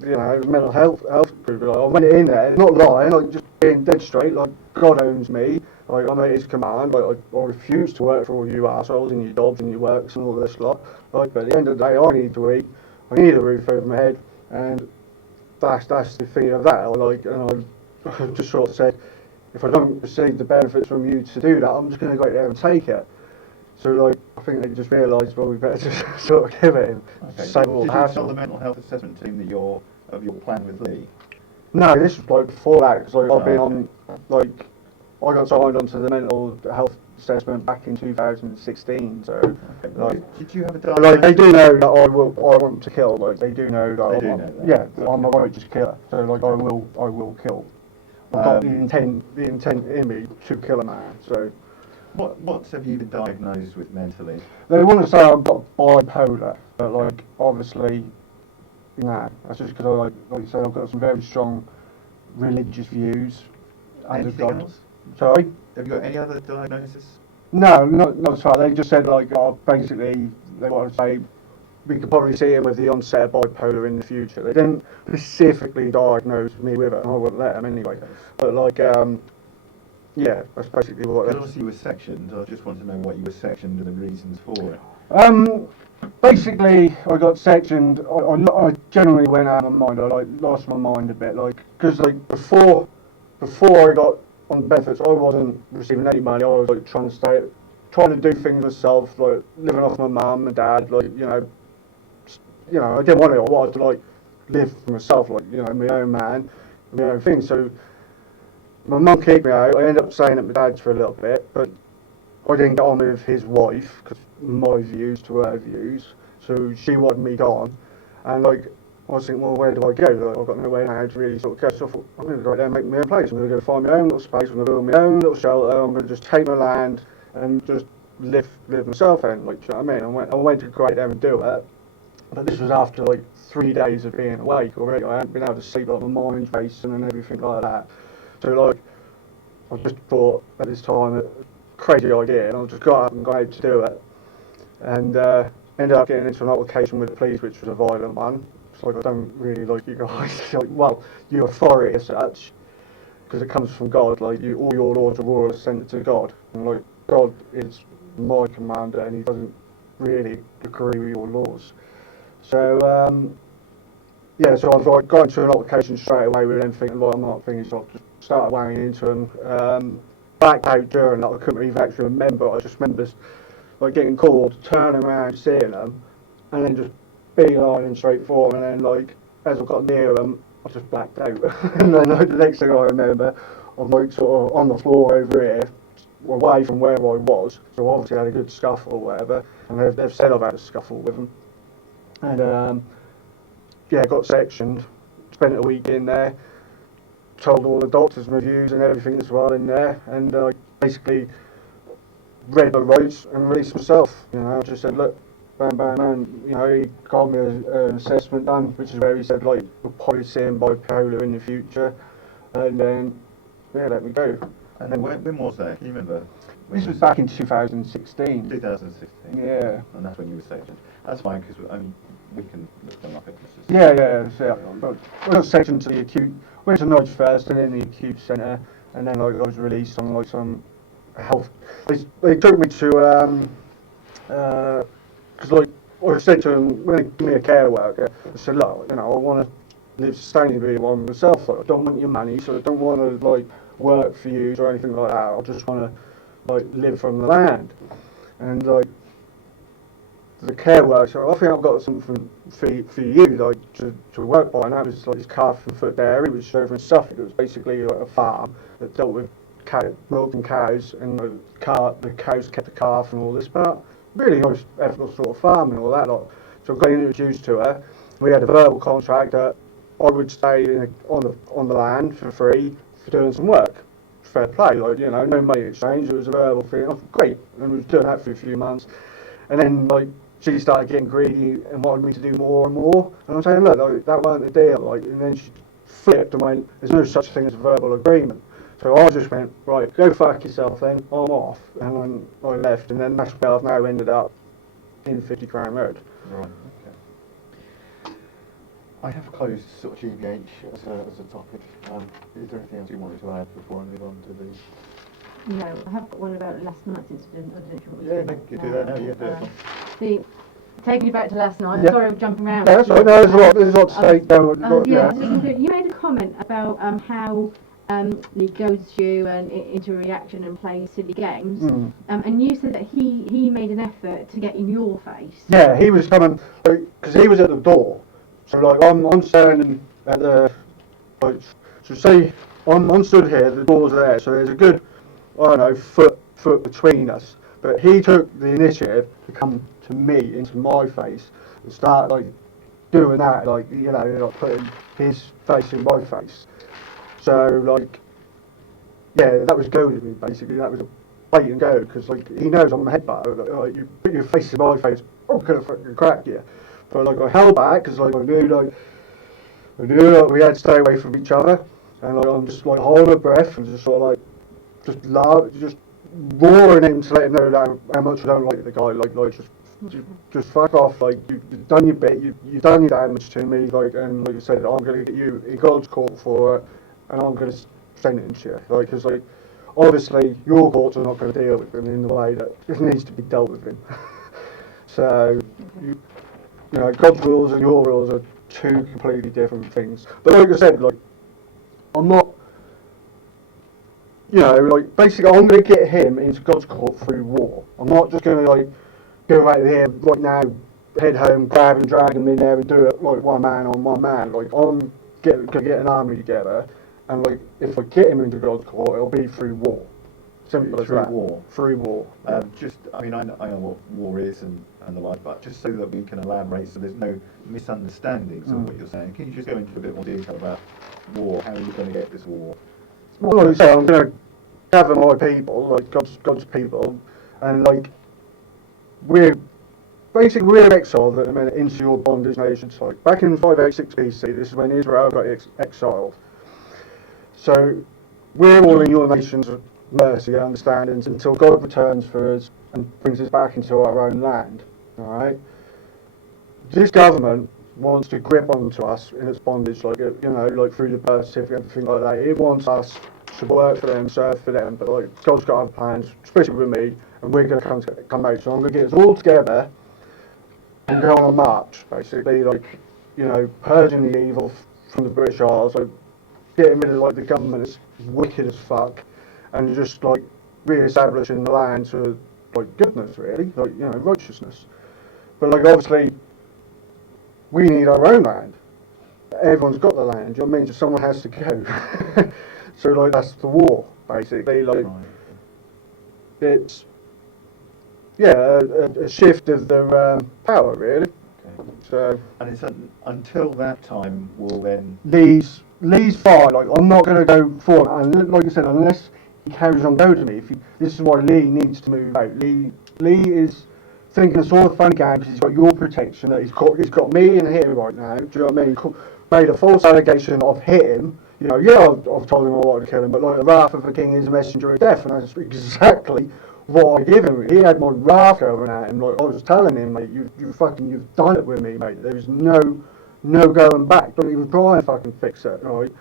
you know, mental health people. Like, I went in there, not lying, like just being dead straight. Like, God owns me. Like, I'm at His command. Like, I refuse to work for all you assholes and your jobs and your works and all this lot. Like, but at the end of the day, I need to eat. I need a roof over my head, and that's the thing of that. Like, and I just sort of said, if I don't receive the benefits from you to do that, I'm just going to go out there and take it. So, like, I think they just realised, well, we better just sort of give it in. Okay. Save all Did the you hassle. tell the mental health assessment team that your plan with Lee? No, this was like before that, because like, I've been Okay. on, like, I got signed onto the mental health assessment back in 2016, so, Okay. like, Did you have a like, diagnosis? they do know that I want to kill, like, they do know that They I'm, do know that. yeah, Okay. I'm a righteous killer, so, like, I will kill. I've got the intent in me to kill a man, so. What have you been diagnosed with mentally? They want to say I've got bipolar, but, like, obviously, nah, that's just because like you said, I've got some very strong religious views. Under Anything God. else? Sorry? Have you got any other diagnosis? No, not sorry. They just said like, basically, they want to say we could probably see him with the onset of bipolar in the future. They didn't specifically diagnose me with it, and I wouldn't let them anyway. But like, yeah, that's basically what. Because obviously you were sectioned. I just want to know what you were sectioned and the reasons for it. Basically, I got sectioned. I generally went out of my mind. I like lost my mind a bit, like because like before I got on the benefits, I wasn't receiving any money. I was like trying to do things myself, like living off my mum and dad. Like I didn't want it. I wanted to like live for myself, like my own man, my own thing. So my mum kicked me out. I ended up staying at my dad's for a little bit, but I didn't get on with his wife because my views to her views. So she wanted me gone, and like I was thinking, well, where do I go? Like, I've got nowhere now to really sort of go. So I thought, I'm going to go out there and make my own place. I'm going to go find my own little space. I'm going to build my own little shelter. I'm going to just take my land and just live myself in. Like, do you know what I mean? I went to go out there and do it. But this was after like 3 days of being awake already. I hadn't been able to sleep, like my mind's racing and everything like that. So like, I just thought at this time, crazy idea, and I just got up and got out to do it. And ended up getting into an altercation with the police, which was a violent one. It's like, I don't really like you guys. Like, well, your authority as such, because it comes from God. Like, all your laws are royal sent to God, and like God is my commander, and He doesn't really agree with your laws. So yeah, so I was like got into an altercation straight away with them, thinking, like, I'm not thinking, so I just started weighing into them. Backed out during that, I couldn't even actually remember. I just remember like getting called, turning around, seeing them, and then just beelining straight for them. And then like as I got near them, I just blacked out. And then like, the next thing I remember, I'm like sort of on the floor over here, away from where I was. So obviously I had a good scuffle or whatever, and they've said I've had a scuffle with them. And yeah, got sectioned, spent a week in there, told all the doctors' reviews and everything as well in there, and basically read my rights and released myself. I just said, look, bang, bang, bang. He got me an assessment done, which is where he said, like, we'll probably see him bipolar in the future, and then, yeah, let me go. And then when was that? Can you remember? This was back in 2016. 2016. Yeah. And that's when you were sectioned. That's fine, because we can look them up. Yeah. I got sectioned to the acute. Went to Norwich first, and then the acute centre, and then like, I was released on like some health. They took me to because like I said to them when they gave me a care worker, I said, look, I want to live sustainably on myself. Like, I don't want your money, so I don't want to like work for you or anything like that. I just want to like live from the land, and like. The care worker, so I think I've got something for you, like to work by, and that was like this calf and foot dairy, which was over in Suffolk. It was basically like a farm that dealt with milking cows, and the cows kept the calf and all this, but really nice, ethical sort of farm and all that lot. So I got introduced to her. We had a verbal contract that I would stay on the land for free for doing some work. Fair play, like no money exchange. It was a verbal thing. I thought, great, and we was doing that for a few months, and then like. She started getting greedy and wanted me to do more and more. And I'm saying, look, like, that weren't the deal. Like, and then she flipped and went, there's no such thing as a verbal agreement. So I just went, right, go fuck yourself then, I'm off. And then I left, and then that's where I've now ended up in 50 Crown Road. Right, okay. I have closed sort of GBH as a topic. Is there anything else you wanted to add before I move on to the... No, I have got one about last night's incident. I don't know if you want me Yeah, to you could do that now, yeah, do it. The, taking you back to last night, Yeah. sorry I'm jumping around. No, that's all right, no, there's a lot to say. Yeah, you made a comment about how he goes to you and into a reaction and plays silly games, and you said that he made an effort to get in your face. Yeah, he was coming, because he was at the door. So like I'm standing at the, like, so say I'm stood here, the door's there, so there's a good, I don't know, foot between us. But he took the initiative to come to me, into my face, and start like doing that, like, you know, like putting his face in my face. So like, yeah, that was go with me basically. That was a bait and go, because like he knows I'm a headbutter. Like, you put your face in my face, I'm gonna fucking crack you. But like I held back because like I knew like we had to stay away from each other, and like I'm just like holding my breath and just sort of like just roaring him to let him know that how much I don't like the guy. Like just fuck off. Like you've done your bit. You've done your damage to me. Like, and like I said, I'm gonna get you in God's court for it, and I'm gonna sentence you. Like, because like obviously your courts are not going to deal with him in the way that it needs to be dealt with him. So you know, God's rules and your rules are two completely different things. But like I said, like, I'm not, you know, like, basically I'm going to get him into God's court through war. I'm not just going to, like, go out here right now, head home, grab and drag him in there and do it, like, one man on one man. Like, I'm going to get an army together, and, like, if I get him into God's court, it'll be through war. Simple as that. War. Through war. Just, I mean, I know what war is and the like, but just so that we can elaborate, so there's no misunderstandings of what you're saying. Can you just go into a bit more detail about war? How are you going to get this war? Well, like I say, I'm going to gather my people, like God's people, and like we're exiled at the minute into your bondage nations. Like back in 586 BC, this is when Israel got exiled. So we're all in your nation's mercy and understandings until God returns for us and brings us back into our own land. All right. This government wants to grip onto us in its bondage, like, you know, like through the birth certificate and everything like that. It wants us to work for them, serve for them, but like God's got other plans, especially with me, and we're going to come out. So I'm going to get us all together and go on a march, basically, like, you know, purging the evil from the British Isles, like getting rid of like the government is wicked as fuck, and just like re-establishing the land to like goodness, really, like, you know, righteousness. But like obviously we need our own land. Everyone's got the land, you know what I mean? So someone has to go. So like that's the war, basically. Like it's a shift of the power, really. Okay. So And it's until that time, we'll then... Lee's fine. Like I'm not going to go for it, and like I said, unless he carries on going to me. This is why Lee needs to move out. Lee is thinking of all the funny games. He's got your protection. That he's got me in here right now. Do you know what I mean? Made a false allegation of him. You know, yeah, I've told him I wanted to kill him, but like the wrath of the king is a messenger of death, and that's exactly what I give him. He had my wrath going at him. Like I was telling him, mate, you've done it with me, mate. There's no going back. Don't even try and fucking fix it, right?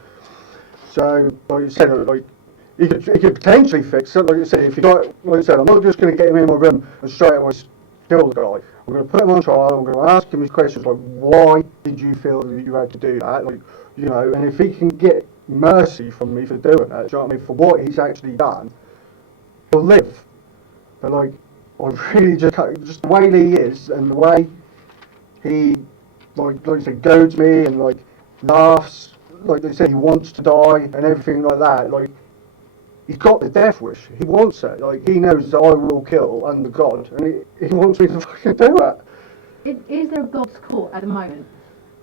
So, like you said, like he could potentially fix it. Like you said, if you got, like I said, I'm not just going to get him in my room and straight away kill the guy. I'm going to put him on trial. I'm going to ask him these questions like, why did you feel that you had to do that? Like, you know, and if he can get mercy from me for doing that, do you know what I mean, for what he's actually done, he'll live. But like, I really just the way he is and the way he, like I said, goads me and like laughs, like they said, he wants to die and everything like that. Like, he's got the death wish. He wants it. Like, he knows that I will kill under God, and he wants me to fucking do it. Is there a God's court at the moment?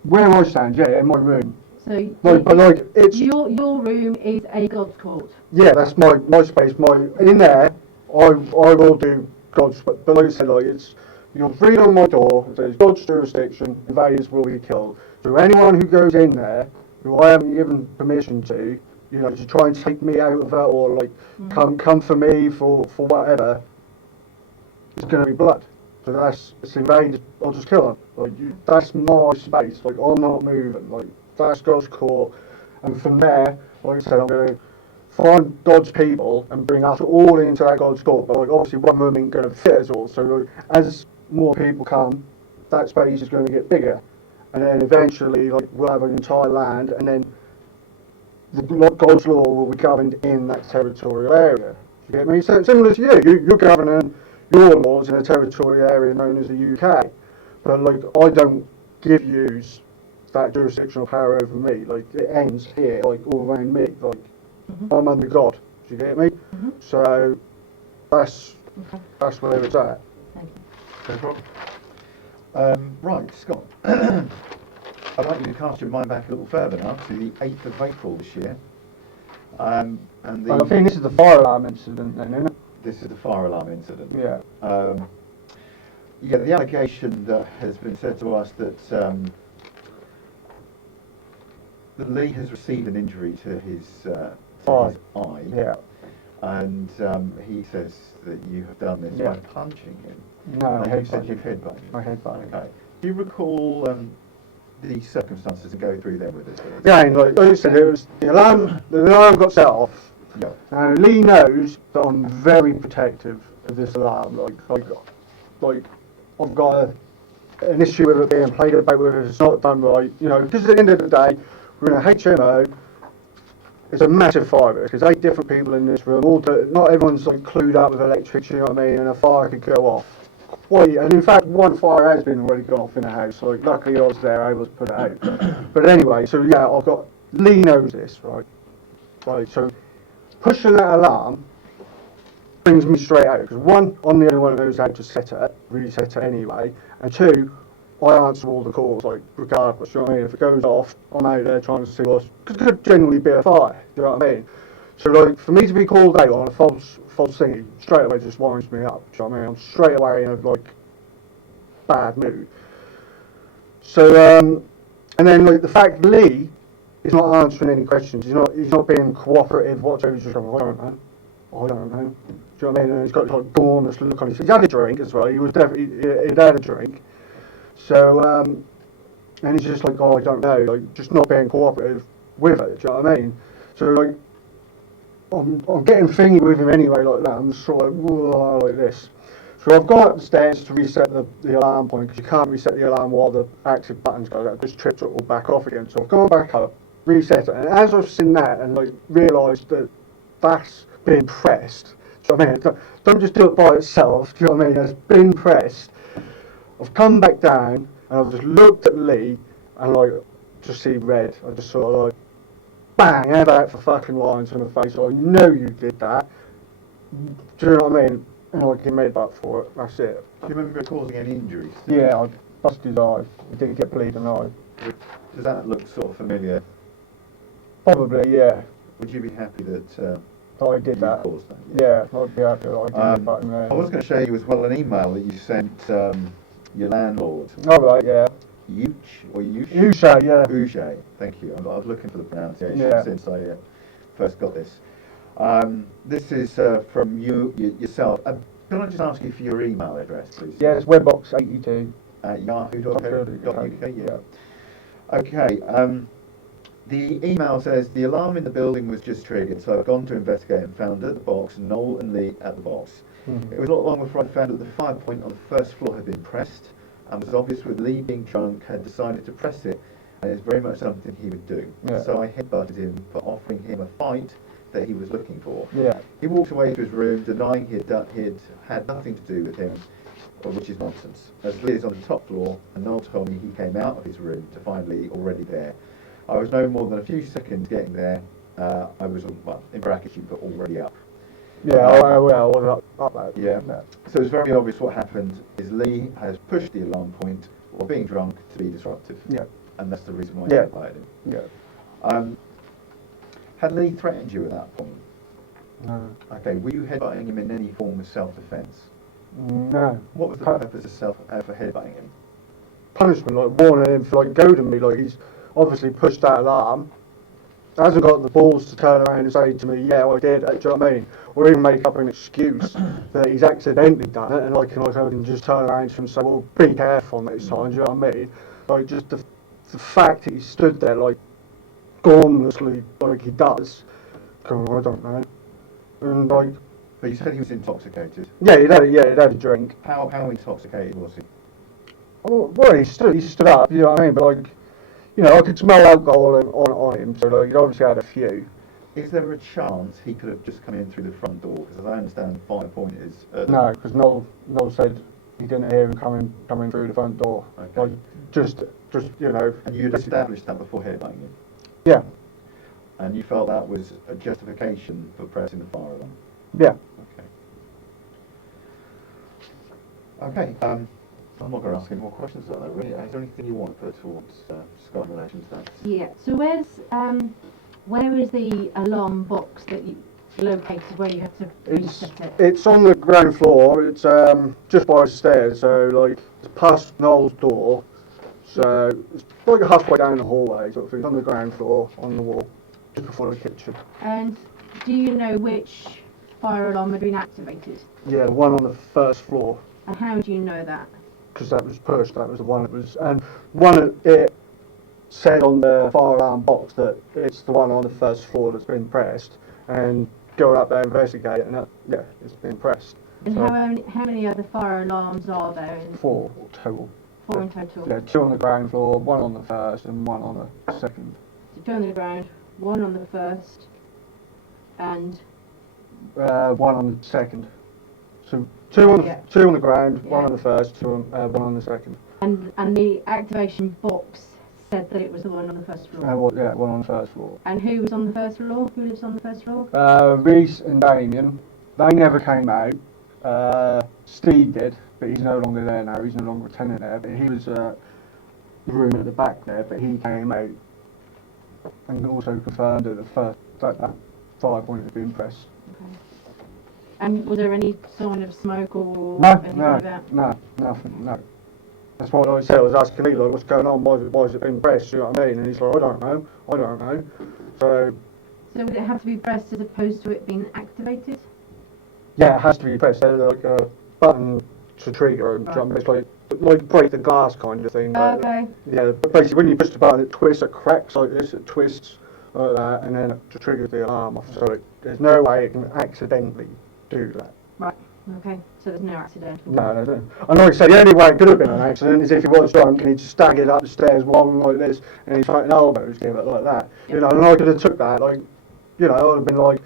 Where I stand, yeah, in my room. So Like, but like, it's your room is a God's court. yeah, that's my space. In there, I will do God's. But like I said, like it's you'll read on my door. It says God's jurisdiction. Invaders will be killed. So anyone who goes in there, who I haven't given permission to, you know, to try and take me out of it, or like come for me for whatever, it's going to be blood. So it's invaded. I'll just kill him. Like that's my space. Like I'm not moving. Like that's God's court, and from there, like I said, I'm going to find God's people and bring us all into that God's court. But like obviously, one room ain't going to fit us all. So like, as more people come, that space is going to get bigger, and then eventually, like we'll have an entire land, and then God's law will be governed in that territorial area. You get me? So similar to you're governing your laws in a territorial area known as the UK, but like I don't give you that jurisdictional power over me. Like it ends here, like all around me. Like I'm under God. Do you get me? So that's where it's at. Thank you. Right, Scott. I'd like you to cast your mind back a little further now to the 8th of April this year. And I think this is the fire alarm incident then, isn't it? this is the fire alarm incident. Yeah. Yeah, the allegation that has been said to us that Lee has received an injury to his eye. Yeah. And he says that you have done this by punching him. No, and you said you've headbutted him. I headbutted him. Okay. Do you recall the circumstances and go through them with us? Yeah, and like I said, it was the alarm got set off. Yeah. Now Lee knows that I'm very protective of this alarm. Like I've got an issue with it being played about with it. It's not done right, you know. Because at the end of the day, we're in a HMO. It's a massive fire risk. There's 8 different people in this room. Not everyone's like clued up with electricity. You know what I mean? And a fire could go off. And in fact, one fire has been already gone off in the house. Like luckily, I was there, able to put it out. But anyway, so yeah, I've got Lee knows this, right? Right. So pushing that alarm brings me straight out because one, I'm the only one who knows how to reset it anyway, and 2, I answer all the calls, like regardless. You know what I mean? If it goes off, I'm out there trying to see what's. Because it could generally be a fire. You know what I mean? So like for me to be called out on a false thingy straight away just winds me up. Do you know what I mean? I'm straight away in a like bad mood. So and then like the fact Lee is not answering any questions. He's not being cooperative whatsoever. He's just going, I don't know. Do you know what I mean? And he's got like gormless look on his face. He's had a drink as well. He was definitely he'd had a drink. So and he's just like, oh, I don't know, like just not being cooperative with it. Do you know what I mean? So like. I'm getting thingy with him anyway like that. I'm just sort of like this. So I've gone upstairs to reset the alarm point because you can't reset the alarm while the active buttons go. That just trips it all back off again. So I've gone back up, reset it, and as I've seen that and like realised that that's been pressed. Do you know what I mean? Don't just do it by itself. Do you know what I mean? It's been pressed. I've come back down and I've just looked at Lee and like just see red. I just sort of like. Bang, how about for fucking lines in the face? I know you did that. Do you know what I mean? And I get made up for it. That's it. Do you remember causing any injuries? Yeah, I busted his eye. He didn't get bleeding eye. Does that look sort of familiar? Probably, yeah. Would you be happy that I did that? Caused that? Yeah, I'd be happy that I did that. I was going to show you as well an email that you sent your landlord. Oh, right, yeah. Uche or Uche? Uche, yeah. Uche, thank you. I was looking for the pronunciation since I first got this. This is from yourself. Can I just ask you for your email address, please? Yeah, it's webbox82 at yahoo.co.uk. Yeah. Okay. The email says the alarm in the building was just triggered, so I've gone to investigate and found at the box Noel and Lee at the box. It was not long before I found that the fire point on the first floor had been pressed. And it was obvious with Lee being drunk had decided to press it, and it's very much something he would do. Yeah. So I headbutted him for offering him a fight that he was looking for. Yeah. He walked away to his room, denying he'd had nothing to do with him, which is nonsense. As Lee is on the top floor, and Noel told me he came out of his room to find Lee already there. I was no more than a few seconds getting there. I was, well, in brackets you put already up. Yeah, I was up there. Yeah. So it's very obvious what happened is Lee has pushed the alarm point or being drunk to be disruptive. Yeah. And that's the reason why Yeah. he headbutted him. Yeah. Had Lee threatened you at that point? No. Okay, were you headbutting him in any form of self-defence? No. What was the purpose of for headbutting him? Punishment, like warning him for like goading me, like he's obviously pushed that alarm. hasn't got the balls to turn around and say to me, yeah, I did it, do you know what I mean? Or even make up an excuse that he's accidentally done it, and I can just turn around to him and say, well, be careful next time, do you know what I mean? Like, just the fact that he stood there, like, gormlessly, like he does, God, I don't know. And, like, But you said he was intoxicated. yeah, he'd had a drink. How intoxicated was he? Well, he stood up, you know what I mean? But, like, you know, I could smell alcohol on him, so, like, he'd obviously had a few. Is there a chance he could have just come in through the front door? Because as I understand, the fine point is... No, because Noel said he didn't hear him coming through the front door. Okay. Like, just you know. And you'd established that before headbanging? Yeah, And you felt that was a justification for pressing the fire alarm? yeah. Okay. I'm not going to ask any more questions about that, really. Is there anything you want to put towards Scott in relation to that? Yeah. So where is the alarm box that you located where you have to reset it? It's on the ground floor. It's just by the stairs, so like it's past Noel's door. So it's like halfway down the hallway, sort of thing. It's on the ground floor, on the wall, just before the kitchen. And do you know which fire alarm had been activated? Yeah, the one on the first floor, And how do you know that? because that was pushed. That was the one that was, and it said on the fire alarm box that it's the one on the first floor that's been pressed, and go up there and investigate it, and yeah, it's been pressed. And So how many other fire alarms are there? 4 total. 4 in total. Yeah, 2 on the ground floor, 1 on the first, and 1 on the second. So 2 on the ground, 1 on the first, and 1 on the second. So 2 on the ground, 1 Yeah. on the first, 1 on the second. and the activation box said that it was the one on the first floor. 1 on the first floor. And who was on the first floor? Who lives on the first floor? Reese and Damien, they never came out. Steve did, but he's no longer there now. He's no longer a tenant there. But he was the room at the back there. But he came out and also confirmed that that fire point had been pressed. Okay. And was there any sign of smoke or No, anything like that? nothing, no. That's what I said. I was asking me, like, what's going on? Why has it been pressed? You know what I mean? And he's like, I don't know. So So would it have to be pressed as opposed to it being activated? yeah, it has to be pressed. There's like a button to trigger, and jump. It's like break the glass kind of thing. Like, Okay. yeah, but basically when you push the button, it twists, it cracks like this, it twists like that, and then it triggers the alarm off. So there's no way it can accidentally do that. Right. Okay. So there's no accidental. No. And like I said, the only way it could have been an accident is if he was drunk and he just staggered up the stairs one like this, and his fucking elbows gave it like that. You know, and I could have took that, like, you know, I would have been like,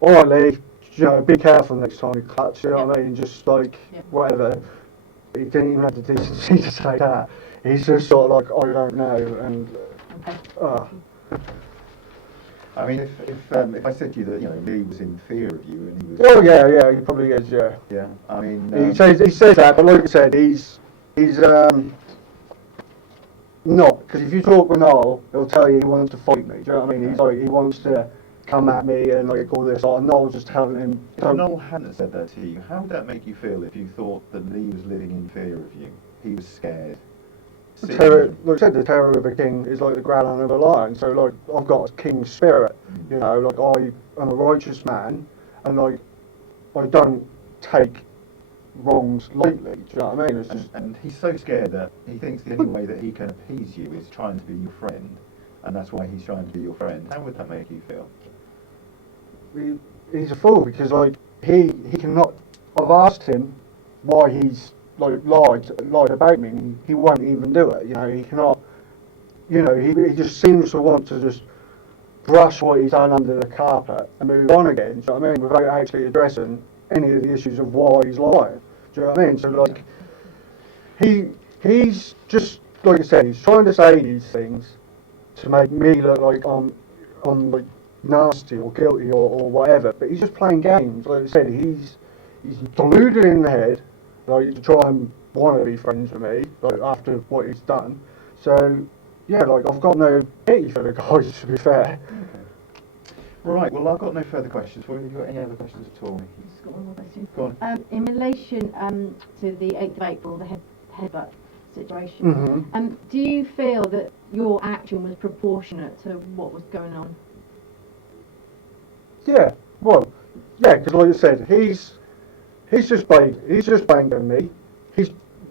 all right, Lee, you know, be careful next time you clutch, you know what I mean? Just like, whatever. He didn't even have the decency to say that. He's just sort of like, I don't know, and, Okay. I mean, if I said to you that, you know, Lee was in fear of you and he was... well, yeah, he probably is, yeah. Yeah, I mean... He says that, but like I said, he's not, because if you talk with Noel, he'll tell you he wants to fight me, do you know what I mean? He's like, he wants to come at me and like all this, and Noel's just telling him... If Noel hadn't said that to you, how would that make you feel if you thought that Lee was living in fear of you? He was scared. The terror, like I said, the terror of a king is like the growling of a lion. So like I've got a king's spirit, you know. Like I am a righteous man, and like I don't take wrongs lightly. Do you know what I mean? It's just, And he's so scared that he thinks the only way that he can appease you is trying to be your friend, and that's why he's trying to be your friend. How would that make you feel? he's a fool because like he cannot. I've asked him why he's like lied about me. And he won't even do it. You know, he cannot. You know, he just seems to want to just brush what he's done under the carpet and move on again. Do you know what I mean? Without actually addressing any of the issues of why he's lying. Do you know what I mean? So like, he's just like I said, he's trying to say these things to make me look like I'm like nasty or guilty or whatever. But he's just playing games. Like I said, he's deluded in the head, like to try and want to be friends with me, like after what he's done. So yeah, like I've got no pity for the guys, to be fair. Right, well I've got no further questions. Have you got any other questions at all? Just got one more question. Go on. In relation to the 8th of April, the headbutt situation, do you feel that your action was proportionate to what was going on? Yeah, well, yeah, because like I said, he's just banging me.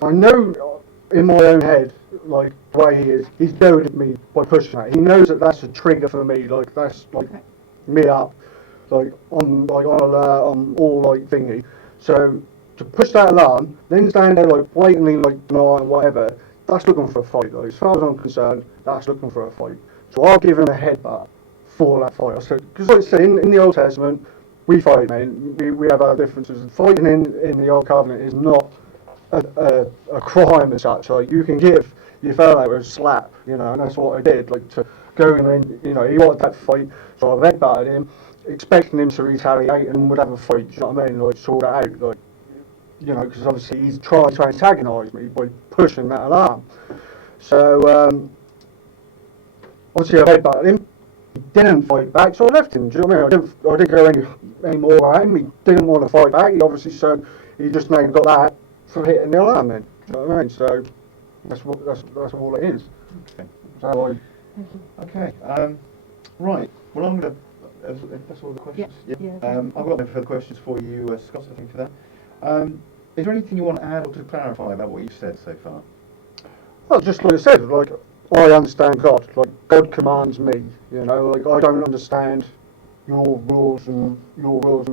I know in my own head, like the way he is, he's goaded me by pushing that. He knows that that's a trigger for me. Like that's like me up, like on on all like thingy. So to push that alarm, then stand there like blatantly like denying whatever. That's looking for a fight. Like, as far as I'm concerned, that's looking for a fight. So I'll give him a headbutt for that fight. So, because like I said, in the Old Testament, we fight, man. We have our differences. Fighting in the Old Covenant is not a crime as such. Like, you can give your fellow a slap, you know, and that's what I did. Like, to go in and, you know, he wanted that fight, so I headbutted him, expecting him to retaliate and would have a fight, you know what I mean? Like, sort it out. Like, you know, because obviously he's trying to antagonise me by pushing that alarm. So, obviously I headbutted him. He didn't fight back, so I left him. Do you know what I mean? I didn't go any more at him. He didn't want to fight back. He obviously showed he just now got that for hitting the alarm. Then, do you know what I mean? So that's all it is. Okay. So Okay. Right. Well, I'm gonna. That's all the questions. Yeah. I've got no further questions for you, Scott. So thank you for that. Is there anything you want to add or to clarify about what you've said so far? well, just like I said, like I understand God. Like God commands me. You know, like I don't understand your rules and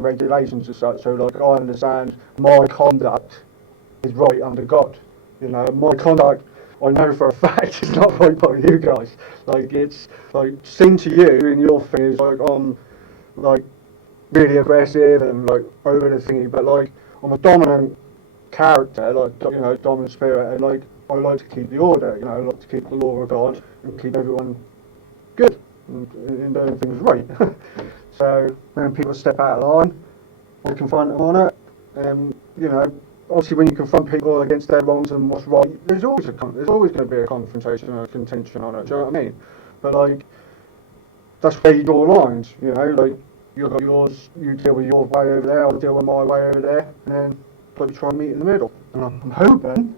regulations as such. So like I understand my conduct is right under God. You know, my conduct I know for a fact is not right by you guys. Like it's like seen to you in your thing is like I'm like really aggressive and like over the thingy, but like I'm a dominant character, like you know, dominant spirit, and like I like to keep the order. You know, I like to keep the law of God and keep everyone good and doing things right. So when people step out of line, I confront them on it. And you know, obviously when you confront people against their wrongs and what's right, there's always going to be a confrontation and a contention on it. Do you know what I mean? But like that's where you draw lines. You know, like you've got yours, you deal with your way over there, I'll deal with my way over there, and then like try and meet in the middle. And I'm hoping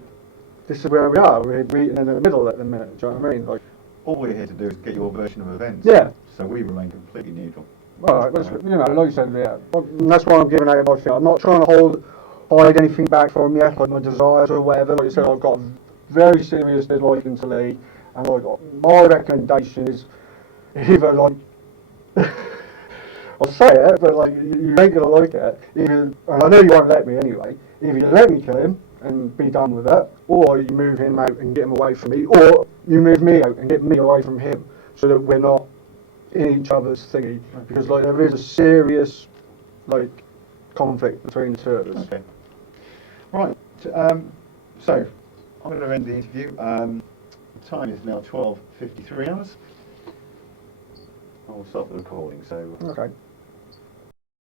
this is where we are. We're meeting in the middle at the minute. Do you know what I mean? Like. All we're here to do is get your version of events. Yeah. So we remain completely neutral. Alright, you know, like you said, yeah. And that's why I'm giving out my thing. I'm not trying to hide anything back from you, like my desires or whatever. Like you said, I've got a very serious disliking to Lee, and like my recommendation is either like I'll say it, but like you ain't gonna like it. Either, and I know you won't let me anyway. Either you let me kill him and be done with it, or you move him out and get him away from me, or you move me out and get me away from him, so that we're not in each other's thingy, because like there is a serious like conflict between the two of us. Okay. Right. So I'm going to end the interview. The time is now 12:53 hours. I will stop the recording. So. Okay.